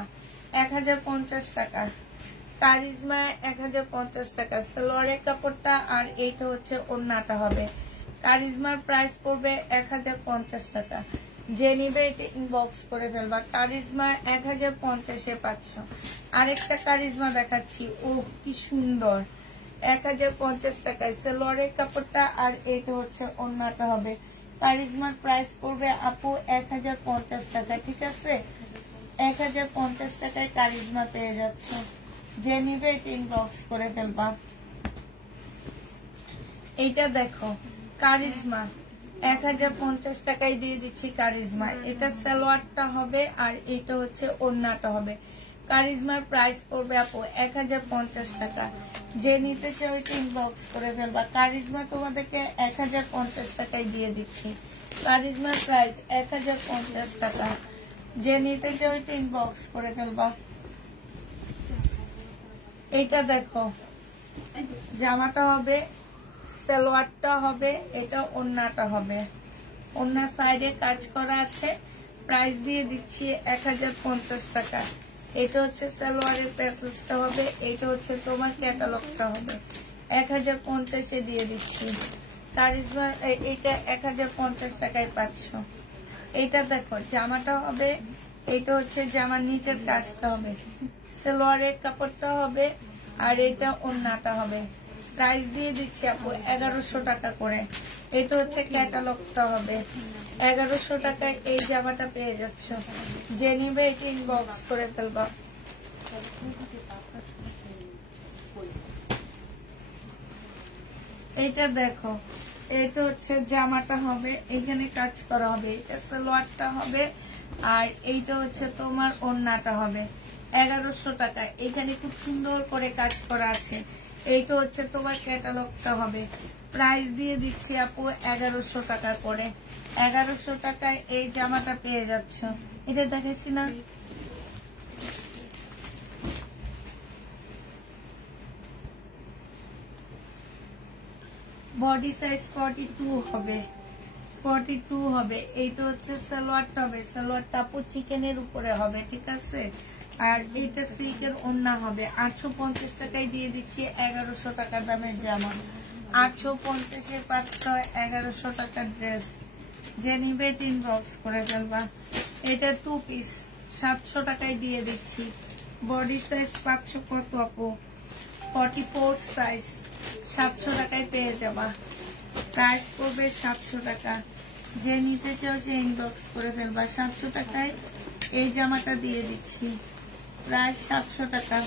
1050 টাকা। কারিজমা 1050 টাকা, সালোয়ারের কাপড়টা, আর এইটা হচ্ছে ওড়নাটা হবে। কারিজমার প্রাইস পড়বে 1050 টাকা। যে নিবে এটা ইনবক্স করে ফেলবা। কারিজমা 1050-এ পাচ্ছ। আরেকটা কারিজমা দেখাচ্ছি, ও কি সুন্দর, 1050 টাকায় সালোয়ারের কাপড়টা, আর এটা হচ্ছে ওড়নাটা হবে। কারিজমার প্রাইস পড়বে আপু 1050 টাকা, ঠিক আছে। 1050 টাকায় কারিজমা পেয়ে যাচ্ছ। যে নিবে এটা ইনবক্স করে ফেলবা। এইটা দেখো, কারিজমা 1050 টাকায় দিয়ে দিচ্ছি। কারিজমা এটা সালোয়ারটা হবে, আর এটা হচ্ছে ওড়নাটা হবে। কারিজমার প্রাইস পড়বে আপু 1050 টাকা। যে নিতে চাও এটা ইনবক্স করে ফেলবা। কারিজমা তোমাদেরকে 1050 টাকায় দিয়ে দিচ্ছি। কারিজমার প্রাইস 1050 টাকা। যে নিতে চাও এটা ইনবক্স করে ফেলবা। এটা দেখো, জামাটা হবে, সালোয়ারটা হবে, এটা ওড়নাটা হবে। ওড়নার সাইডে কাজ করা আছে। প্রাইস দিয়ে দিচ্ছি 1050 টাকা। এটা হচ্ছে সালোয়ারের প্যাসেজটা হবে, এটা হচ্ছে তোমার ক্যাটালগটা হবে। 1050-এ দিয়ে দিচ্ছি। কারিজমা এটা 1050 টাকায় পাচ্ছ। এটা দেখো জামাটা হবে, এটা হচ্ছে জামার নিচের কাজটা হবে, সালোয়ারের কাপড়টা হবে, আর এটা ওড়নাটা হবে। প্রাইস দিয়ে দিচ্ছি আপু 1100 টাকা করে। এটা হচ্ছে ক্যাটালগটা হবে। 1100 টাকায় এই জামাটা পেয়ে যাচ্ছ। যে নিবে এটা ইনবক্স করে ফেলবা। এটা দেখো, এটা হচ্ছে জামাটা হবে, এখানে কাজ করা হবে, এটা সালোয়ারটা হবে, আর এইটা হচ্ছে তোমার ওড়নাটা হবে। 1100 টাকা। এখানে খুব সুন্দর করে কাজ করা আছে। এইটা হচ্ছে তোমার ক্যাটালগটা হবে। প্রাইস দিয়ে দিচ্ছি আপু 1100 টাকা করে। 1100 টাকায় এই জামাটা পেয়ে যাচ্ছ। এটা দেখেছি না? বডি সাইজ 42 হবে, 42 হবে। এইটা হচ্ছে সালোয়ারটা হবে, সালোয়ারটা আপু চিকেনের উপরে হবে, ঠিক আছে। আর এইটা সিল্কের ওড়না হবে। 850 টাকায় দিয়ে দিচ্ছি 1100 টাকা দামের জামা। 850-এর পাচ্ছ 1100 টাকার ড্রেস। যে নিবে ইনবক্স করে ফেলবা। এটা 2 পিস 700 টাকায় দিয়ে দিচ্ছি। বডি সাইজ পাচ্ছ কত আপু? 44 সাইজ, 700 টাকায় পেয়ে যাবা। প্রাইস পড়বে 700 টাকা। যে নিতে চাও সে ইনবক্স করে ফেলবা। 700 টাকায় এই জামাটা দিয়ে দিচ্ছি, প্রায় 700 টাকা।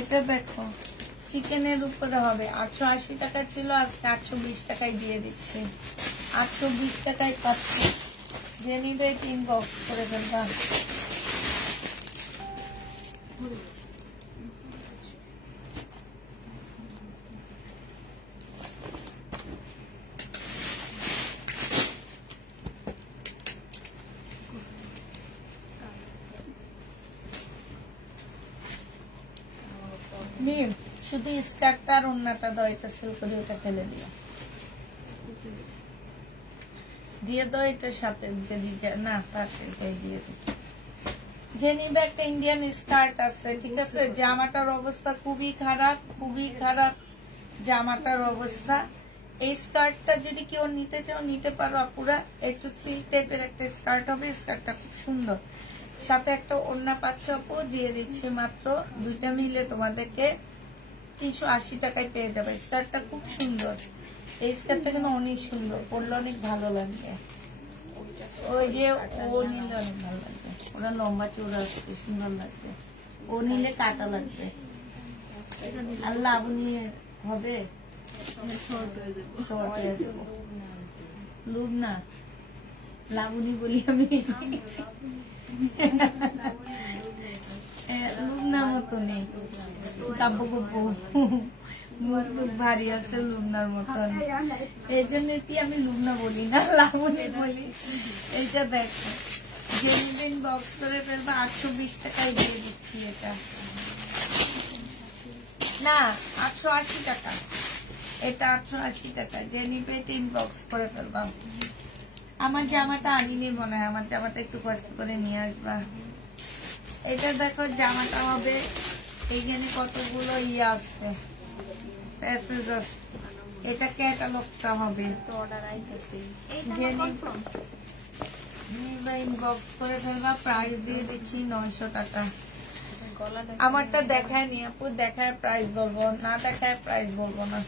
এটা দেখো চিকেনের উপরে হবে। 880 টাকা ছিল, আজকে 820 টাকায় দিয়ে দিচ্ছি। 820 টাকায় পাচ্ছি। যে নিবে ইনবক্স করে ফেলবা। শুধু স্কার্টটা আর ওড়নাটা দাও, এটা সেল করে ওটা ফেলে দিও, দিয়ে দাও এটার সাথে। যদি না পারবে দিয়ে দিই। যে নিবে একটা ইন্ডিয়ান স্কার্ট আছে, ঠিক আছে। জামাটার অবস্থা খুবই খারাপ, খুবই খারাপ জামাটার অবস্থা। এই স্কার্টটা যদি কেউ নিতে চাও নিতে পারো আপুরা। একটু সিল্ক টাইপের একটা স্কার্ট হবে, স্কার্টটা খুব সুন্দর। সাথে একটা ওড়না পাচ্ছ আপু, দিয়ে দিচ্ছি মাত্র। দুইটা মিলে তোমাদেরকে 380 টাকায় পেয়ে যাবে। স্কার্টটা খুব সুন্দর। এই স্কার্টটা কিন্তু অনেক সুন্দর, পরলে অনেক ভালো লাগবে। ওই যে ও নিলে অনেক ভালো লাগবে, ওরা লম্বা চূড়া আসছে, সুন্দর লাগবে। ও নিলে কাটা লাগবে। আর লাবণী হবে, শর্ট হয়ে যাবো। লুব না, লাবণী বলি আমি। লুবনার মতো নেই, কাব্য কাব্য মুখ ভারী আছে লুবনার মতন। এই জন্য আমি লুবনা বলি না, লাবণী বলি। এইটা দেখো, জেনুইন বক্স করে ফেলবা। 820 টাকায় দিয়ে দিচ্ছি। এটা না 880 টাকা, এটা 880 টাকা। জেনুইন ইনবক্স করে ফেলবা। আমার জামাটা আনিনি মনে হয়, আমার জামাটা একটু কষ্ট করে নিয়ে আসবা। এটা দেখো জামাটা হবে, এইখানে কতগুলো আছে, প্যাসেজ আছে। এটা ক্যাটালগটা হবে। ইনবক্স করে ফেলবা। প্রাইস দিয়ে দিচ্ছি 900 টাকা। আমারটা দেখায় নি আপু, দেখায় প্রাইস বলবো, না দেখায় প্রাইস বলবো না।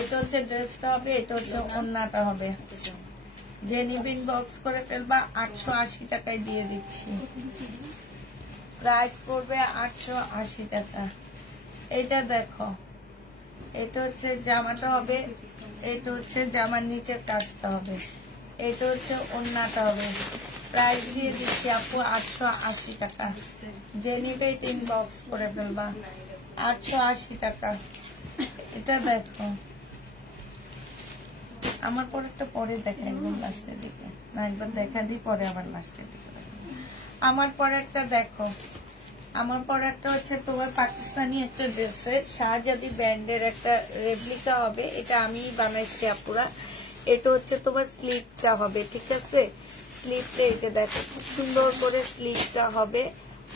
এটা হচ্ছে ড্রেসটা হবে, এটা হচ্ছে ওড়নাটা হবে। যে নিবিন বক্স করে ফেলবা। 880 টাকায় দিয়ে দিচ্ছি। প্রাইস পড়বে 880 টাকা। এটা দেখো, এটা হচ্ছে জামাটা হবে, এটা হচ্ছে জামার নিচের কাজটা হবে। এটা হচ্ছে ওন্নাটা হবে, প্রাইস দিয়ে দিচ্ছি আপু 880 টাকা। যে নিবে ইনবক্স করে ফেলবা, 880 টাকা। এটা দেখো, আমার পরেরটা পরে দেখা, একদম লাস্টের দিকে না, একবার দেখা দিই পরে আবার লাস্টের দিকে। আমার পরেরটা দেখো, আমার পরেরটা হচ্ছে তোমার পাকিস্তানি একটা ড্রেসের শাহজাদি ব্র্যান্ডের একটা রেপ্লিকা হবে। এটা আমি বানাইছি আপুরা। এটা হচ্ছে তোমার স্লিভটা হবে, ঠিক আছে? স্লিভটা এটা দেখো, খুব সুন্দর করে স্লিভটা হবে,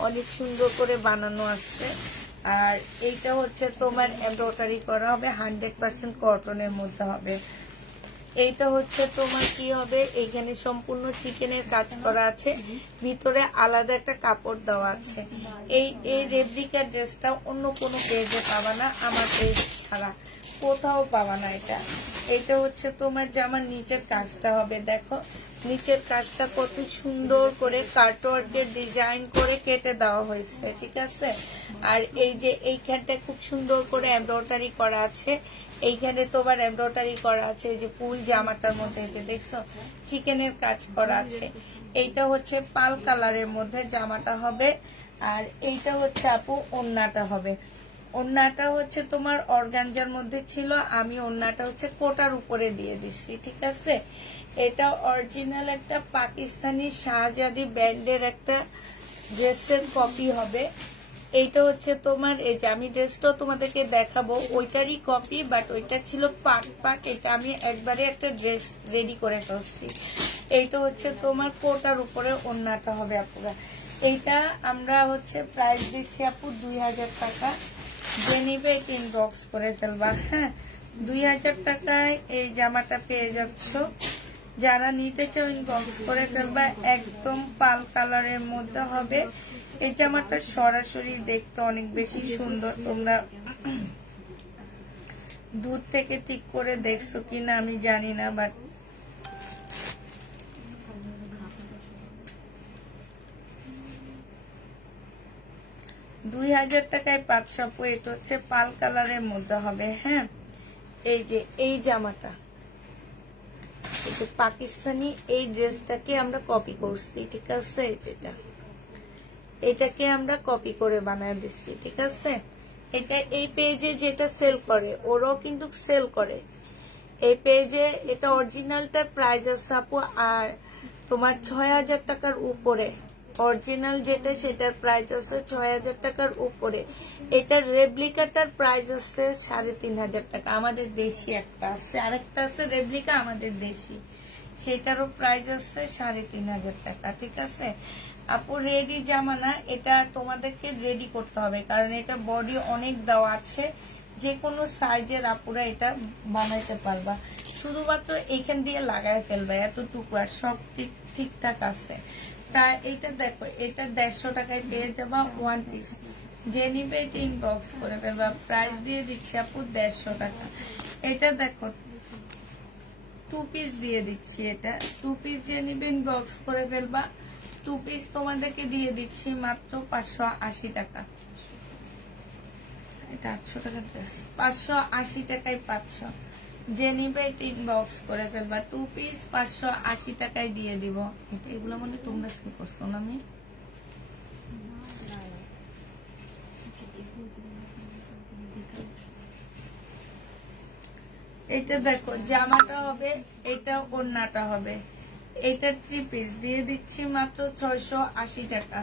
অনেক সুন্দর করে বানানো আছে। আর এইটা হচ্ছে তোমার এমব্রয়ডারি করা হবে, 100% কটনের মধ্যে হবে। এইটা হচ্ছে তোমার কি হবে, এখানে সম্পূর্ণ চিকেনের কাজ করা আছে, ভিতরে আলাদা একটা কাপড় দেওয়া আছে। এই রেপ্লিকা ড্রেসটা অন্য কোনো পেজে পাবা না, আমার পেজ ছাড়া কোথাও পাবা না। এটা হচ্ছে তোমার জামার নিচের কাজটা হবে, দেখো নিচের কাজটা কত সুন্দর করে কাটওয়ার্কের ডিজাইন করে কেটে দেওয়া হয়েছে, ঠিক আছে? আর এই যে এইখানটা খুব সুন্দর করে এমব্রয়ডারি করা আছে, এইখানে তোমার এমব্রয়ডারি করা আছে, এই যে ফুল জামাটার মধ্যে এই যে দেখছো চিকেনের কাজ করা আছে। এইটা হচ্ছে পাল কালারের মধ্যে জামাটা হবে। আর এইটা হচ্ছে আপু ওন্নাটা হবে। ওন্নাটা হচ্ছে তোমার অর্গানজার মধ্যে ছিল, আমি ওন্নাটা হচ্ছে কোটার উপরে দিয়ে দিচ্ছি, ঠিক আছে? এটা অরিজিনাল একটা পাকিস্তানি শাহজাদি ব্র্যান্ডের একটা ড্রেসের কপি হবে। এইটা হচ্ছে তোমার, এই যে আমি ড্রেসটাও তোমাদেরকে দেখাবো, ওইটারই কপি, বাট ওইটা ছিল পাট। এটা আমি একবারে একটা ড্রেস রেডি করে ফেলছি। এইটা হচ্ছে তোমার কোটার উপরে ওন্নাটা হবে আপুরা। এইটা আমরা হচ্ছে প্রাইস দিচ্ছি আপু 2000 টাকা। যে নিবে ইনবক্স করে ফেলবা, হ্যাঁ 2000 টাকায় এই জামাটা পেয়ে যাচ্ছ। যারা নিতে চাও ইনবক্স করে ফেলবা। একদম পাল কালারের মধ্যে হবে এই জামাটা, সরাসরি দেখতে অনেক বেশি সুন্দর। তোমরা দূর থেকে ঠিক করে দেখছো কিনা আমি জানি না, বাট 2000 টাকায় 500। এটা হচ্ছে পাল কালারের মধ্যে হবে, হ্যাঁ। এই যে এই জামাটা, এই যে পাকিস্তানি এই ড্রেসটাকে আমরা কপি করছি, ঠিক আছে? এটাকে আমরা কপি করে বানায় দিচ্ছি, ঠিক আছে? এটা এই পেজে যেটা সেল করে ওরাও কিন্তু সেল করে এই পেজে। এটা অরিজিনালটার প্রাইস আছে আপু আর তোমার 6000 টাকার উপরে। অরিজিনাল যেটা সেটার প্রাইস আছে 6000 টাকার উপরে। এটার রেপ্লিকাটার প্রাইস আছে 3500 টাকা। আমাদের দেশি একটা আছে, আরেকটা আছে রেপ্লিকা আমাদের দেশি, সেটারও প্রাইস আছে 3500 টাকা, ঠিক আছে আপু? রেডি জামা না, এটা তোমাদেরকে রেডি করতে হবে, কারণ এটা বডি অনেক দেওয়া আছে, যে কোনো সাইজের আপুরা এটা বানাইতে পারবা। শুধুমাত্র এইখান দিয়ে লাগায় ফেলবা, এতটুকু, আর সব ঠিকঠাক আছে। প্রায় এইটা দেখো, এটা 150 টাকায় পেয়ে যাবা 1 পিস। যে নিবে এটা ইনবক্স করে ফেলবা। প্রাইস দিয়ে দিচ্ছি আপু 150 টাকা। এটা দেখো 2 পিস দিয়ে দিচ্ছি, এটা 2 পিস যে নিবে ইনবক্স করে ফেলবা। 2 পিস তোমাদেরকে দিয়ে দিচ্ছি মাত্র 580 টাকা। এটা 800 টাকা ড্রেস, 580 টাকায় 500। যে নিবে এটা ইনবক্স করে ফেলবা। 2 পিস 580 টাকায় দিয়ে দিব। এটা এগুলো মানে তোমরা কি করছো না? আমি এটা দেখো জামাটা হবে, এটা ওড়নাটা হবে। এটা 3 পিস দিয়ে দিচ্ছি মাত্র 680 টাকা।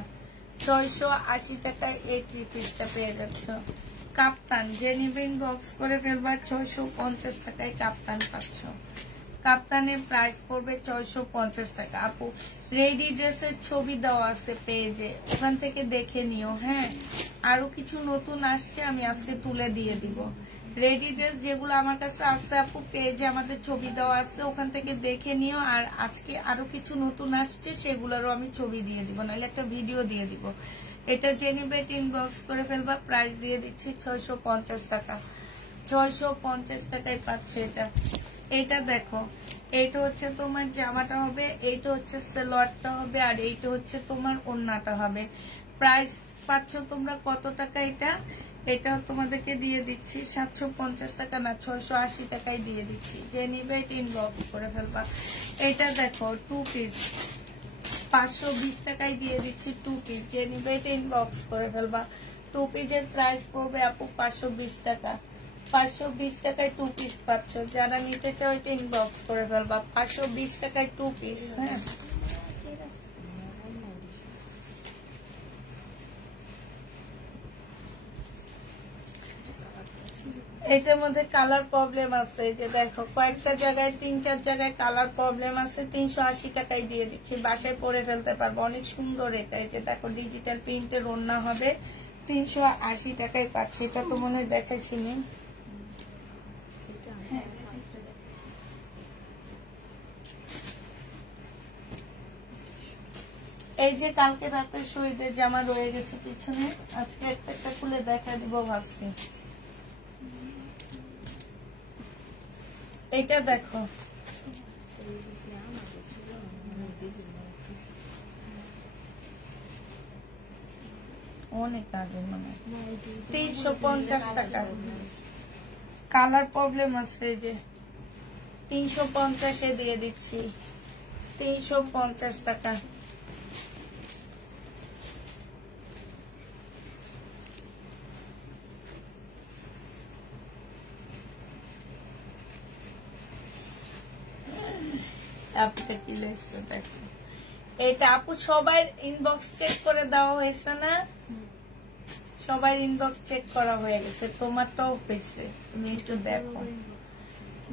680 টাকায় এই 3 পিসটা পেয়ে যাচ্ছ। কাপ্তান যে নিবে ইনবক্স করে ফেলবা। 650 টাকায় কাপ্তান পাচ্ছ। কাপ্তানের প্রাইস পড়বে 650 টাকা। আপু রেডি ড্রেসের ছবি দেওয়া আছে পেজে, ওখান থেকে দেখে নিও, হ্যাঁ। আরো কিছু নতুন আসছে, আমি আজকে তুলে দিয়ে দিব। রেডি ড্রেস যেগুলো আমার কাছে আছে আপু পেজে আমাদের ছবি দেওয়া আছে, ওখান থেকে দেখে নিও। আর আজকে আরো কিছু নতুন আসছে, সেগুলোরও আমি ছবি দিয়ে দিব, নাহলে একটা ভিডিও দিয়ে দিব। এটা জেনিবেট ইনবক্স করে ফেলবা। প্রাইস দিয়ে দিচ্ছি 650 টাকা। 650 টাকায় পাচ্ছে এটা। এটা দেখো, এইটা হচ্ছে তোমার জামাটা হবে, এইটা হচ্ছে সালোয়ারটা হবে, আর এইটা হচ্ছে তোমার ওড়নাটা হবে। প্রাইস পাচ্ছ তোমরা কত টাকা? এটা তোমাদেরকে দিয়ে দিচ্ছি 750 টাকা না 680 টাকায় দিয়ে দিচ্ছি, যে নিবে এটা ইনবক্স করে ফেলবা। এটা দেখো 2 পিস 520 টাকায় দিয়ে দিচ্ছি 2 পিস, যে নিবে এটা ইনবক্স করে ফেলবা। 2 পিসের প্রাইস পড়বে আপু 520 টাকা। 520 টাকায় 2 পিস পাচ্ছ, যারা নিতে চাও এটা ইনবক্স করে ফেলবা। 520 টাকায় 2 পিস। হ্যাঁ, এটার মধ্যে কালার প্রবলেম আছে, যে দেখো কয়েকটা জায়গায় 3-4 জায়গায় কালার প্রবলেম আছে। 380 টাকায় দিয়ে দিচ্ছি, বাসায় পরে ফেলতে পারবো, অনেক সুন্দর। এটা যে দেখো ডিজিটাল প্রিন্টের ওড়না হবে, 380 টাকায় পাচ্ছি। এটা তো মনে হয় দেখাইছি নি। এই যে কালকে রাতে শহীদের জামা রয়ে গেছে পিছনে, আজকে একটা একটা খুলে দেখা দিব ভাবছি। এটা দেখো অনেক আগে মানে 350 টাকা। কালার প্রবলেম আছে, যে 350 দিয়ে দিচ্ছি, 350 টাকা। আপুটা কি লেগেছে দেখো, এটা আপু সবাই ইনবক্স চেক করে দেওয়া হয়েছে না? সবাই ইনবক্স চেক করা হয়ে গেছে, তোমারটাও হয়েছে, তুমি একটু দেখো।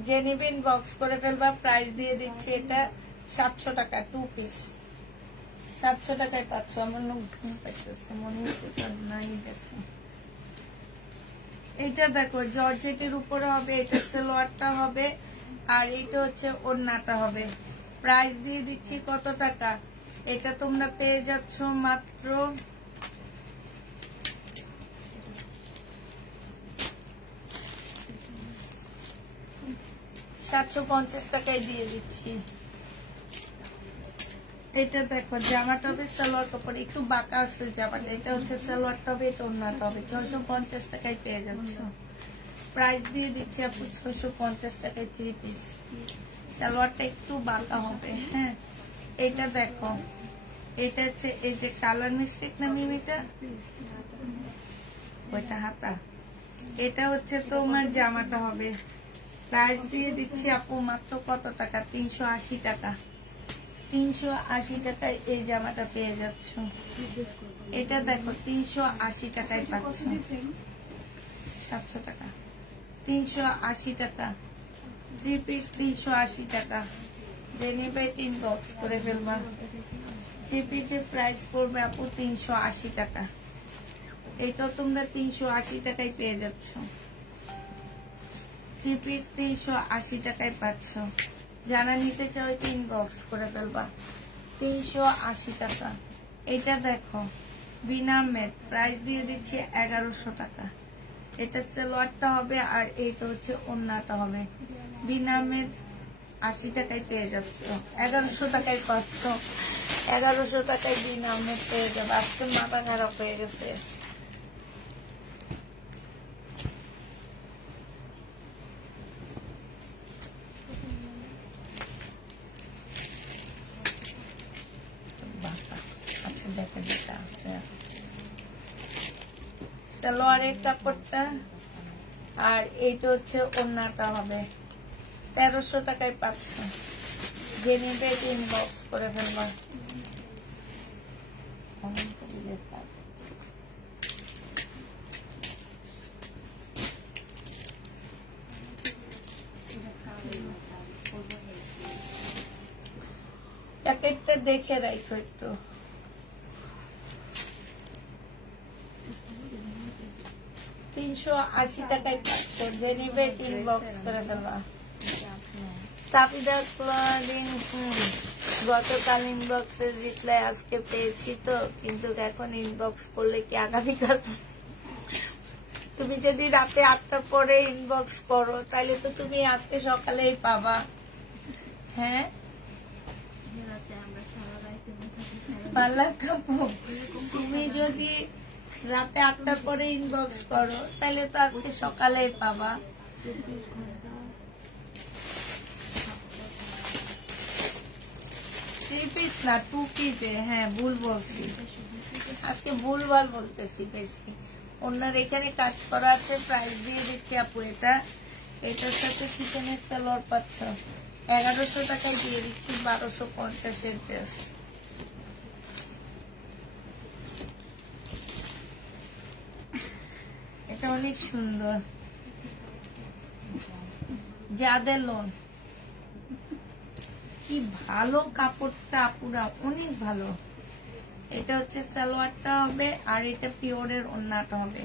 যে নিবে ইনবক্স করে ফেলবা। প্রাইস দিয়ে দিচ্ছি এটা 700 টাকা 2 পিস, 700 টাকায় পাচ্ছ। আমার লোক ঘুম পাইতেছে, মনে হচ্ছে নাই। দেখো এইটা দেখো জর্জেটের উপরে হবে, এটা সালোয়ারটা হবে, আর এইটা হচ্ছে ওড়নাটা হবে। প্রাইস দিয়ে দিচ্ছি কত টাকা? এটা তোমরা পেয়ে যাচ্ছ মাত্র 750 টাকায় দিয়ে দিচ্ছি। এটা দেখো জামাটা হবে সালোয়ার কাপড়, একটু বাঁকা আছে জামাটা। এটা হচ্ছে সালোয়ারটা হবে, এটা ওড়নাটা হবে। 650 টাকায় পেয়ে যাচ্ছ। প্রাইস দিয়ে দিচ্ছি আপু 650 টাকায় 3 পিস। সালোয়ারটা একটু বাঁকা হবে। হ্যাঁ, এটা দেখো, এটা হচ্ছে এই যে কালার মিস্টেক না মিমিটা, ওইটা হাতা। এটা হচ্ছে তোমার জামাটা হবে। প্রাইস দিয়ে দিচ্ছি আপু মাত্র কত টাকা? 380 টাকা। 380 টাকায় এই জামাটা পেয়ে যাচ্ছ। এটা দেখো 380 টাকায় পাচ্ছ। 700 টাকা, 380 টাকা 3 পিস, 380 টাকা। যে নেবে ইনবক্স করে ফেলবা। 3 পিসের প্রাইস পড়বে আপু 380 টাকা। এটা তোমরা 380 টাকায় পেয়ে যাচ্ছ। 3 পিস 380 টাকায় পাচ্ছ। যারা নিতে চাও এটা ইনবক্স করে ফেলবা। 380 টাকা। এটা দেখো বিনা মেট, প্রাইস দিয়ে দিচ্ছি 1100 টাকা। এটা সালোয়ারটা হবে, আর এইটা হচ্ছে ওড়নাটা হবে। বিনা মেট 80 টাকায় পেয়ে যাচ্ছ। 1100 টাকায় পাচ্ছ। 1100 টাকায় বিনা মেট পেয়ে যাবে। আজকে মাথা খারাপ হয়ে গেছে। সালোয়ারের কাপড়টা, আর এইটা হচ্ছে ওড়নাটা হবে। 1300 টাকায় পাচ্ছ। যে নিবে ইনবক্স করে ফেলবা। প্যাকেটটা দেখে রাখো একটু। $380 টাকায় পাচ্ছ। যে নিবে ইনবক্স করে ফেলবা। তাপিদার ক্লোদিং, গতকাল ইনবক্সের রিপ্লাই আজকে পেয়েছি তো, কিন্তু এখন ইনবক্স করলে কি আগামীকাল? তুমি যদি রাতে 8টার পরে ইনবক্স করো তাহলে তো তুমি আজকে সকালেই পাবা। হ্যাঁ, পাল্লা কাপড় তুমি যদি রাতে 8টার পরে ইনবক্স করো, তাহলে তো আজকে সকালেই পাবা। 24 ঘন্টা 3 পিস না 2 পিসে, হ্যাঁ ভুল বলছি, আজকে ভুলভাল বলতেছি বেশি। ওনার এখানে কাজ করা আছে, প্রাইস দিয়ে দিচ্ছি আপু। এটার সাথে চিকেনের সালোয়ার পাচ্ছ 1100 টাকায় দিয়ে দিচ্ছি, 1250-এর ড্রেস। এটা অনেক সুন্দর, যাদের লোন। কি ভালো কাপড়টা আপুরা, অনেক ভালো। এটা হচ্ছে সালোয়ারটা হবে, আর এটা পিওরের ওড়নাটা হবে।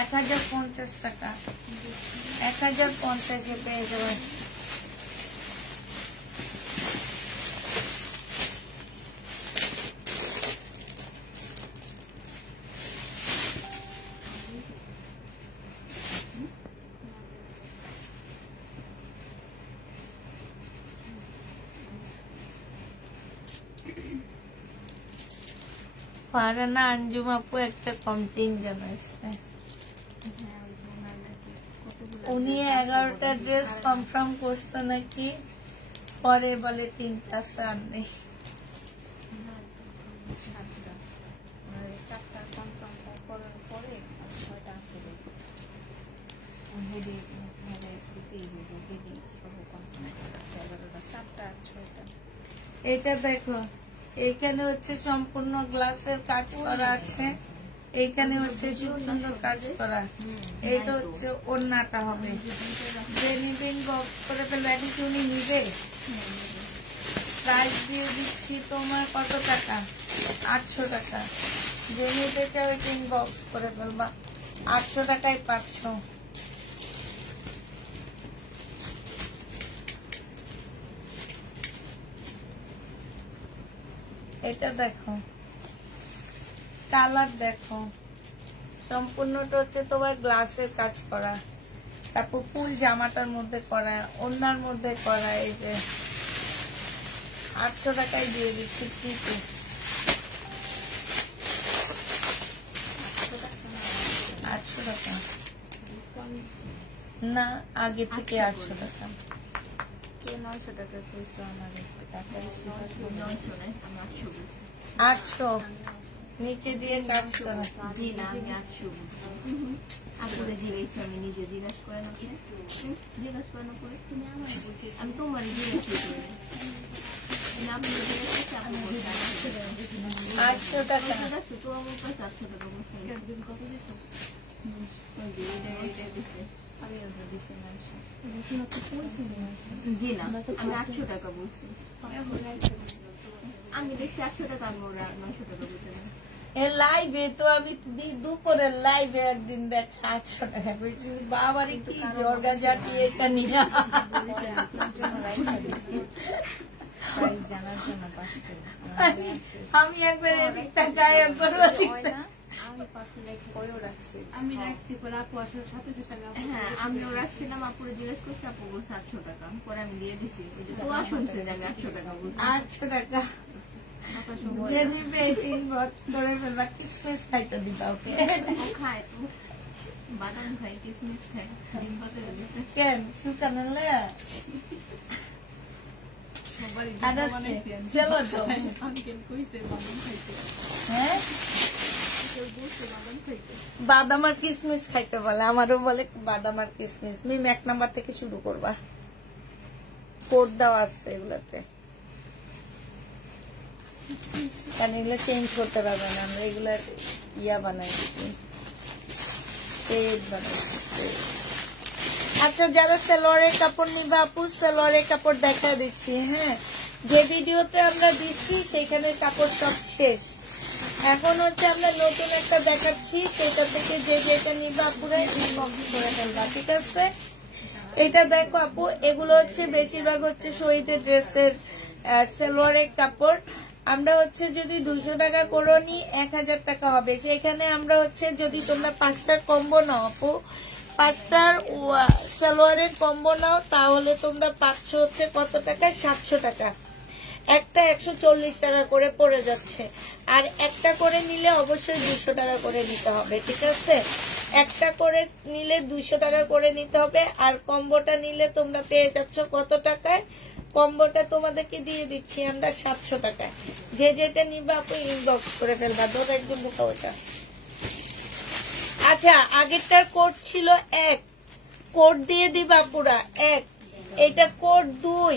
1050 টাকা, 1050-এ পেয়ে যাবেন। ফারহানা আঞ্জুম আপু একটা কমপ্লেইন জানাইছে, হ্যাঁ, ওই যে ওনার নাকি কতগুলো উনি 11টা ড্রেস কনফার্ম করছে নাকি, পরে বলে 3টা সার নেই। 7টা, ওনার 4টা কনফার্ম করার পরে 6টা আছে রয়েছে। হেডি সহ কনফার্ম করা আছে 11টা, 4টা আর 6টা। এটা দেখো, এখানে হচ্ছে সম্পূর্ণ গ্লাসের কাজ করা আছে, এইখানে হচ্ছে খুব সুন্দর কাজ করা। এটা হচ্ছে ওড়নাটা হবে। যে নিবেন বক্স করে ফেলবে, এখন কি উনি নিবে? প্রাইস দিয়ে দিচ্ছি তোমার কত টাকা, 800 টাকা। যে নিতে চাও এটা বক্স করে ফেলবা, 800 টাকায় 500। এটা দেখো, কালার দেখো, সম্পূর্ণটা হচ্ছে তোমার গ্লাসের কাজ করা, তারপর ফুল জামাটার মধ্যে করা, ওড়নার মধ্যে করা। এই যে 800 টাকায় দিয়ে দিচ্ছি 3 পিস। 800 টাকা না, আগে থেকে 800 টাকা। কে 900 টাকা কইছো আমারে? টাকা বেশি 900 নাই, আমি 800 বলছি। 800 নিচে দিয়ে কাজ করা। জি না, আমি 800 বলছি। আপুরে জিজ্ঞেস, আমি নিজে জিজ্ঞাসা করে না, জিজ্ঞাসা করে না করে তুমি আমার বলছি, আমি তোমার জিজ্ঞাসা করি। আপনি জিজ্ঞাসা করছি, আপনি বলছেন 800 টাকা। তো আমার কাছে 800 টাকা বলছেন। কত দিছো? ওই যে এটা দিছে। আমি ওটা দিছি 900। জি না, আমি 800 টাকা বলছি। আমি দেখছি 800 টাকা, আমি ওরা 900 টাকা বলতে না। লাইভে তো আমি দুপুরের লাইভে একদিন দেখ 800 টাকা কইছি, বাবারে কি জর্গা জাতি এটা নিয়ে। আমি একবার এদিক তাকাই, একবার ওদিক তাকাই। আমি রাখছি পরে আপু আসার সাথে সাথে, হ্যাঁ আমিও রাখছিলাম। আপুরে জিজ্ঞেস করছি, আপু বলছে 800 টাকা, পরে আমি দিয়ে দিছি। ওই যে তো শুনছে যে আমি 800 টাকা বলছি। 800 টাকা যে নিবে 3 বক্স ধরে ফেলবা, কিসমিস খাইতে দিবা ওকে। ও খায় তো, বাদাম খায়, কিসমিস খায়, ডিম পাতে দিছে। কেন শুকানো লে হ্যাঁ, বাদাম আর কিসমিস খাইতে বলে, আমারও বলে বাদাম আর কিসমিস। মিম 1 নাম্বার থেকে শুরু করবা, কোড দেওয়া আছে এগুলাতে, কারণ এগুলো চেঞ্জ করতে পারবে না। আমরা এগুলা ইয়া বানাই দিচ্ছি, পেজ বানাই দিচ্ছি। আচ্ছা, যারা সালোয়ারের কাপড় নিবে আপু, সালোয়ারের কাপড় দেখা দিচ্ছি। হ্যাঁ, যে ভিডিওতে আমরা দিচ্ছি সেখানে কাপড় সব শেষ। এখন হচ্ছে আমরা নতুন একটা দেখাচ্ছি, সেটা থেকে যে যেটা নিবে আপুরা ইনবক্স করে ফেলবা, ঠিক আছে? এটা দেখো আপু, এগুলো হচ্ছে বেশিরভাগ হচ্ছে শহীদের ড্রেসের সালোয়ারের কাপড়। আমরা হচ্ছে যদি 200 টাকা করে নি 1000 টাকা হবে। সেখানে আমরা হচ্ছে যদি তোমরা 5টার কম্বো নাও আপু, 5টার সালোয়ারের কম্বো নাও, তাহলে তোমরা পাচ্ছ হচ্ছে কত টাকা, 700 টাকা। একটা 140 টাকা করে পড়ে যাচ্ছে। আর একটা করে নিলে অবশ্যই 200 টাকা করে নিতে হবে, ঠিক আছে? একটা করে নিলে 200 টাকা করে নিতে হবে। আর কম্বোটা নিলে তোমরা পেয়ে যাচ্ছ কত টাকায়? কম্বোটা তোমাদেরকে দিয়ে দিচ্ছি আমরা 700 টাকায়। যে যেটা নিবা আপনি ইনবক্স করে ফেলবা। ধরো একদম বোকা ওটা। আচ্ছা, আগেরটার কোড ছিল 1, কোড দিয়ে দিবা পুরা 1। এটা কোড 2,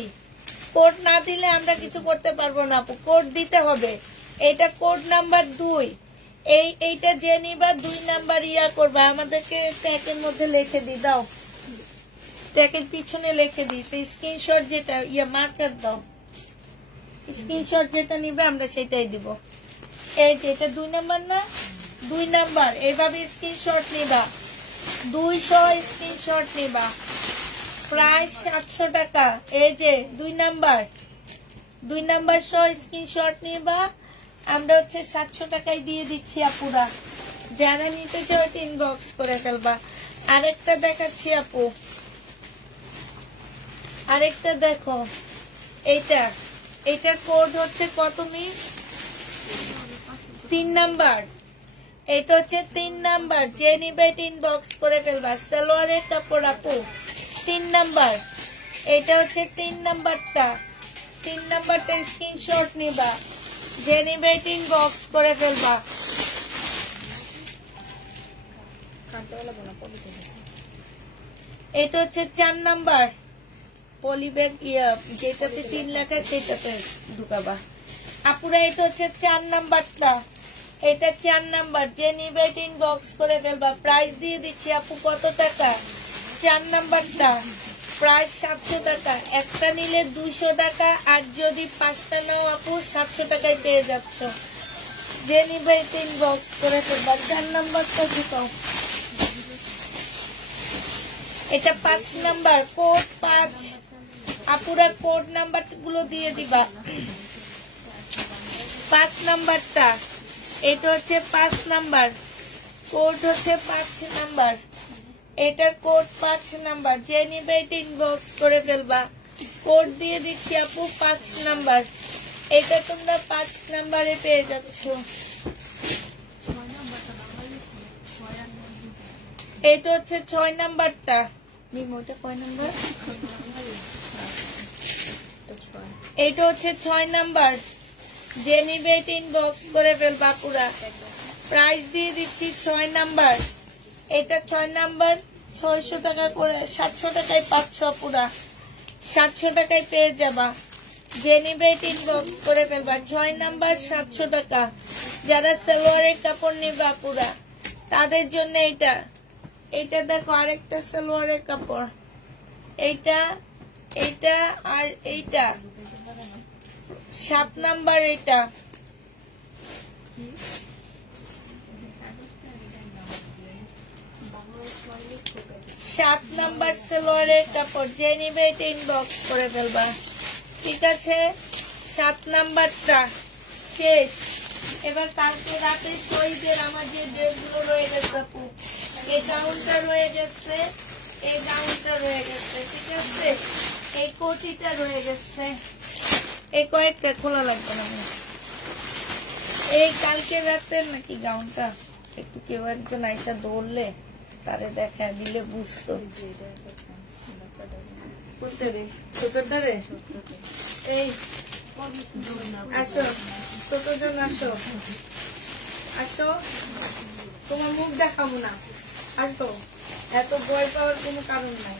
কোড না দিলে আমরা কিছু করতে পারবো না আপু, কোড দিতে হবে। এটা কোড নাম্বার 2। এইটা যে নিবা 2 নাম্বার ইয়া করবা, আমাদেরকে ট্যাগের মধ্যে লিখে দি দাও, ট্যাগের পিছনে লিখে দিই। তো স্ক্রিনশট যেটা ইয়া মার্কার দাও, স্ক্রিনশট যেটা নিবে আমরা সেটাই দিব। এই যে এটা 2 নাম্বার না, 2 নাম্বার এইভাবে স্ক্রিনশট নিবা, 200 স্ক্রিনশট নিবা, প্রাইস 700 টাকা। এই যে 2 নাম্বার সহ স্ক্রিনশট নিবা, আমরা হচ্ছে 700 টাকায় দিয়ে দিচ্ছি আপুরা। যারা নিতে চাও ইনবক্স করে ফেলবা। আরেকটা দেখাচ্ছি আপু, আরেকটা দেখো, এইটার কোড হচ্ছে কত মি? 3 নাম্বার। এটা হচ্ছে 3 নাম্বার, যে নিবে ইনবক্স করে ফেলবা। সালোয়ারের কাপড় আপু 3 নাম্বার, এটা হচ্ছে 3 নাম্বারটা। 3 নাম্বারটা স্ক্রিনশট নিবা, যে নিবে ইনবক্স করে ফেলবা। এটা হচ্ছে 4 নাম্বার পলিব্যাগ, যেটাতে 3 লেখা সেটাতে ঢুকাবা আপুরা। এটা হচ্ছে 4 নাম্বারটা, এটা 4 নাম্বার, যে নিবে ইনবক্স করে ফেলবা। প্রাইস দিয়ে দিচ্ছি আপু কত টাকা? 4 নাম্বারটা প্রাইস 700 টাকা, একটা নিলে 200 টাকা, আর যদি 5টা নাও আপু 700 টাকায় পেয়ে যাচ্ছ। যে নিবে ইনবক্স করে ফেলবা। 4 নাম্বারটা ঢুকাও। এটা 5 নাম্বার, কোড 5 আপুরা, কোড নাম্বার গুলো দিয়ে দিবা। 5 নাম্বারটা, এটা হচ্ছে 5 নাম্বার, কোড হচ্ছে 5 নাম্বার, এটার কোড 5 নাম্বার। যে নিবে ইনবক্স করে ফেলবা। কোড দিয়ে দিচ্ছি আপু 5 নাম্বার, এটা তোমরা 5 নাম্বারে পেয়ে যাচ্ছ। এটা হচ্ছে 6 নাম্বারটা, মিমোটা কয় নাম্বার? এটা হচ্ছে 6 নাম্বার, যে নিবে ইনবক্স করে ফেলবা পুরা। প্রাইস দিয়ে দিচ্ছি 6 নাম্বার, এটা 6 নাম্বার 600 টাকা করে, 700 টাকায় পাচ্ছ পুরা, 700 টাকায় পেয়ে যাবা। যে নিবে ইনবক্স করে ফেলবা। 6 নাম্বার 700 টাকা। যারা সালোয়ারের কাপড় নিবা পুরা তাদের জন্য এটা। এইটা দেখো আরেকটা সালোয়ারের কাপড়, এইটা আর এইটা 7 নাম্বার, এটা 7 নাম্বার সালোয়ারের কাপড়। যে নিবে ইনবক্স করে ফেলবা, ঠিক আছে? 7 নাম্বারটা শেষ। এবার কালকে রাতে শহীদের আমার যে ড্রেসগুলো রয়ে গেছে আপু, এই গাউনটা রয়ে গেছে, এই গাউনটা রয়ে গেছে, ঠিক আছে? এই কোটিটা রয়ে গেছে, এই কয়েকটা খোলা লাগবে না। এই কালকে রাতের নাকি গাউনটা, একটু কেউ একজন আইসা দৌড়লে তারে দেখা দিলে বুঝতো। এই আসো, ছোটজন আসো, আসো, তোমার মুখ দেখাবো না, আসো। এত ভয় পাওয়ার কোনো কারণ নাই,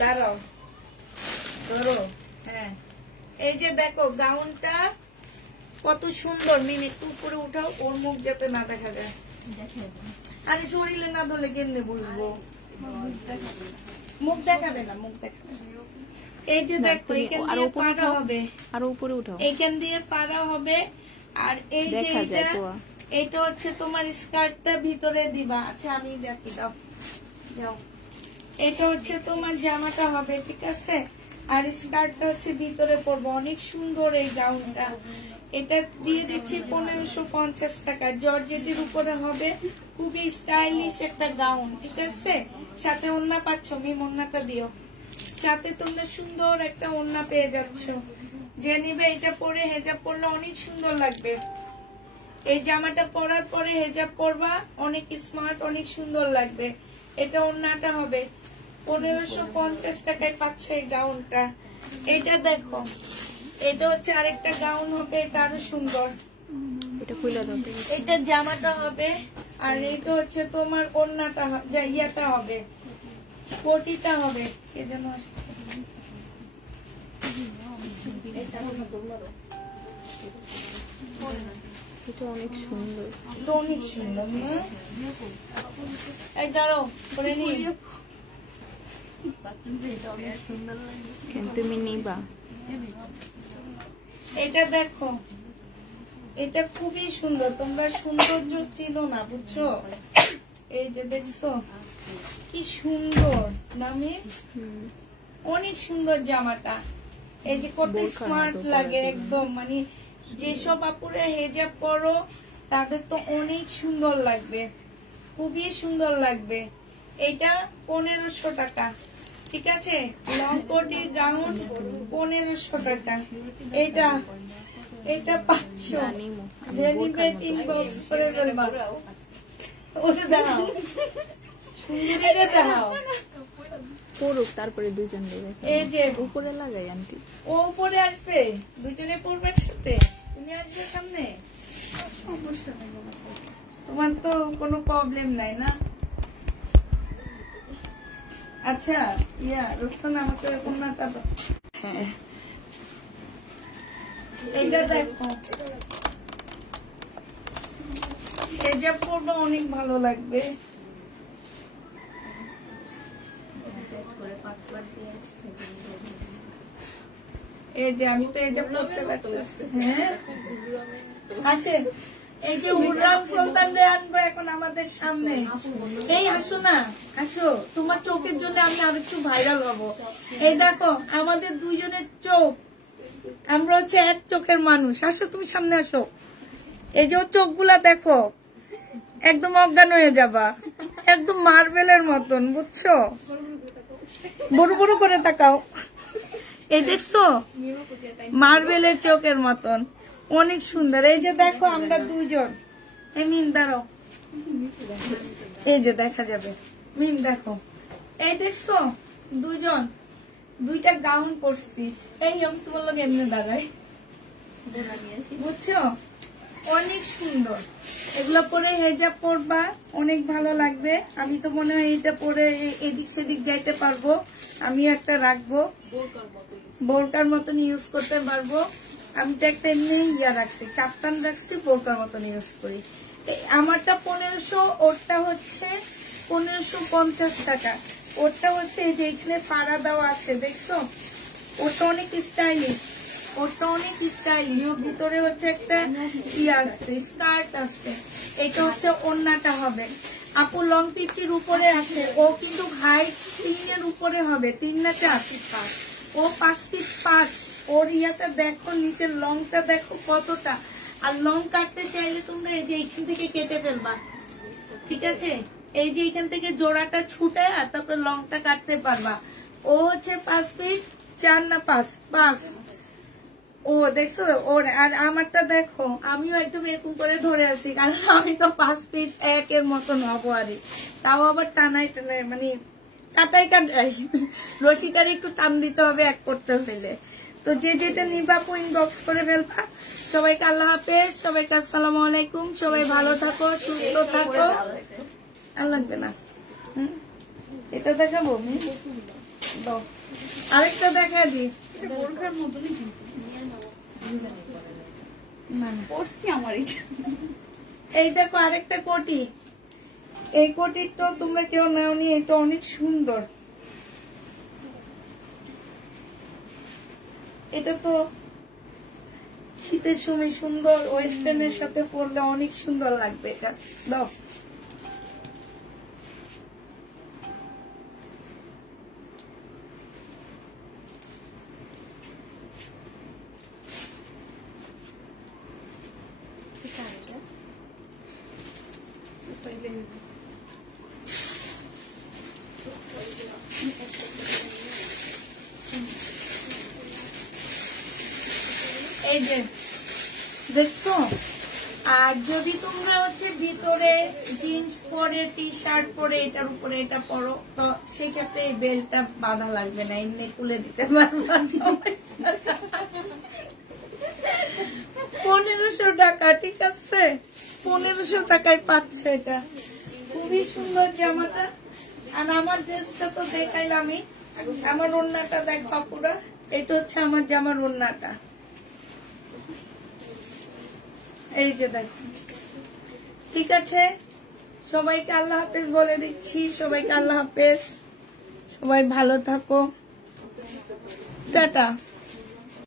দাঁড়াও, ধরো। হ্যাঁ, এই যে দেখো গাউনটা কত সুন্দর। মিমি একটু উপরে উঠাও, ওর মুখ যাতে না দেখা যায়। আরে শরীরে না ধরলে কেমনে বুঝবো? মুখ দেখাবে না, মুখ দেখাবে। এই যে দেখো এখান দিয়ে পাড়া হবে, আরো উপরে উঠাও, এখান দিয়ে পাড়া হবে। আর এই যে এটা হচ্ছে তোমার স্কার্টটা ভিতরে দিবা। আচ্ছা আমি দেখি, দাও যাও। এটা হচ্ছে তোমার জামাটা হবে, ঠিক আছে? আর স্কার্টটা হচ্ছে ভিতরে পরবো। অনেক সুন্দর এই গাউনটা। এটা দিয়ে দিচ্ছি 1550 টাকা। জর্জেটের উপরে হবে, খুবই স্টাইলিশ একটা গাউন, ঠিক আছে? সাথে ওড়না পাচ্ছ, মিম ওড়নাটা দিও। সাথে তোমরা সুন্দর একটা ওড়না পেয়ে যাচ্ছ। যে নিবে এটা পরে হেজাব পরলে অনেক সুন্দর লাগবে। এই জামাটা পরার পরে হেজাব পরবা, অনেক স্মার্ট, অনেক সুন্দর লাগবে। এটা ওড়নাটা হবে 1550 টাকায় পাচ্ছ এই গাউনটা। এটা দেখো, এটা হচ্ছে আরেকটা গাউন হবে, এটা আরো সুন্দর। এটা জামাটা হবে, আর এটা হচ্ছে তোমার ওড়নাটা, ইয়াটা হবে, কোটিটা হবে। কে যেন আসছে, এটা অনেক সুন্দর, অনেক সুন্দর। এই দাঁড়ো বলে নি, তুমি নিবা। এটা দেখো, এটা খুবই সুন্দর। তোমরা সৌন্দর্য চিনো না, বুঝছো? এই যে দেখছো কি সুন্দর নামে, অনেক সুন্দর জামাটা। এই যে কত স্মার্ট লাগে একদম, মানে যেসব আপুরে হেজাব পরো তাদের তো অনেক সুন্দর লাগবে, খুবই সুন্দর লাগবে। এটা 1500 টাকা, ঠিক আছে? লং কোটির গাউন 1500 টাকা। এটা এটা 500। জেনিবেট ইনবক্স করে বলবা, ওটা দাও, সুন্দরীটা দাও। পড়ুক, তারপরে দুজন দেবে। এই যে উপরে লাগাই আন্টি, ও উপরে আসবে, দুজনে পড়বে একসাথে। তুমি আসবে সামনে, সমস্যা নেই, তোমার তো কোনো প্রবলেম নাই না? আচ্ছা রুকসানা, আমাকে কোনটা দাও। হ্যাঁ, এইটা দেখো, হেজাব পরবে, অনেক ভালো লাগবে। এই যে আমি তো হেজাব পরতে পারতেছি। হ্যাঁ আসেন, এই যে উর্রাম সুলতান রে আনবো এখন আমাদের সামনে। এই আসো না, আসো, তোমার চোখের জন্য আমি আর একটু ভাইরাল হব। এই দেখো আমাদের দুইজনের চোখ, আমরা হচ্ছে এক চোখের মানুষ। আসো তুমি সামনে আসো, এই যে চোখগুলা দেখো, একদম অজ্ঞান হয়ে যাবা, একদম মার্বেলের মতন, বুঝছো? বড় বড় করে তাকাও, এই দেখছো মার্বেলের চোখের মতন, অনেক সুন্দর। এই যে দেখো আমরা দুইজন, এই মিন দাঁড়াও, এই যে দেখা যাবে, মিন দেখো, এই দেখছো দুইজন, দুইটা গাউন পরছি। এই আমি তোমার লোক এমনি দাঁড়াই, বুঝছো? অনেক সুন্দর। এগুলো পরে হেজাব পরবা, অনেক ভালো লাগবে। আমি তো মনে হয় এটা পরে এদিক সেদিক যাইতে পারবো। আমিও একটা রাখবো, বোরকার মতন ইউজ করতে পারবো। আমি তো একটা এমনি রাখছি, কাপ্তান রাখছি, বোরকার মতন ইউজ করি। আমারটা 1500, ওরটা হচ্ছে 1550 টাকা। ওরটা হচ্ছে এই যে এখানে পাড়া দেওয়া আছে, দেখছো? ওটা অনেক স্টাইলিশ, ওটা অনেক স্টাইলিশ। ভিতরে হচ্ছে একটা আছে, স্কার্ট আছে। এটা হচ্ছে ওড়নাটা হবে। আপু লং 50-র উপরে আছে, ও কিন্তু হাইট 3-এর উপরে হবে, 3 না 4 ফিট 5, ও 5 ফিট 5। ওর ইয়াটা দেখো, নিচের লংটা দেখো কতটা। আর লং কাটতে চাইলে তোমরা এই যে এইখান থেকে কেটে ফেলবা, ঠিক আছে? এই যে এইখান থেকে জোড়াটা ছুটে আর তারপরে লংটা কাটতে পারবা। ও হচ্ছে 5 ফিট 4 না 5। ও দেখছো ওর, আর আমারটা দেখো, আমিও একদম এরকম করে ধরে আছি, কারণ আমি তো 5 ফিট 1-এর মতন হবো। আরে তাও আবার টানাই টানাই, মানে কাটাই রশিটার একটু টান দিতে হবে এক করতে হইলে। তো যে যেটা নিবা ইনবক্স করে ফেলবা। সবাইকে আল্লাহ হাফেজ, সবাইকে আসসালামু আলাইকুম। সবাই ভালো থাকো, সুস্থ থাকো। আর লাগবে না, এটা দেখাবো, আরেকটা দেখা দি, বোরখার মতনই কিন্তু। এই দেখো আরেকটা কোটি, এই কোটির তো তোমরা কেউ নাওনি, এটা অনেক সুন্দর। এটা তো শীতের সময় সুন্দর, ওয়েস্টার্নের সাথে পরলে অনেক সুন্দর লাগবে। এটা দাও, এই যে দেখছো আর যদি তোমরা হচ্ছে ভিতরে জিন্স পরে টি শার্ট পরে এটার উপরে এটা পরো, তো সেক্ষেত্রে এই বেল্টটা বাঁধা লাগবে না, এমনি খুলে দিতে পারবা। 1500 টাকা, ঠিক আছে? 1500 টাকায় পাচ্ছে এটা। খুবই সুন্দর জামাটা। আর আমার ড্রেসটা তো দেখাইলামই, আমার ওড়নাটা দেখো পুরো। এটা হচ্ছে আমার জামার ওড়নাটা, এই যে দেখো। ঠিক আছে, সবাইকে আল্লাহ হাফেজ বলে দিচ্ছি। সবাইকে আল্লাহ হাফেজ, সবাই ভালো থাকো, টাটা।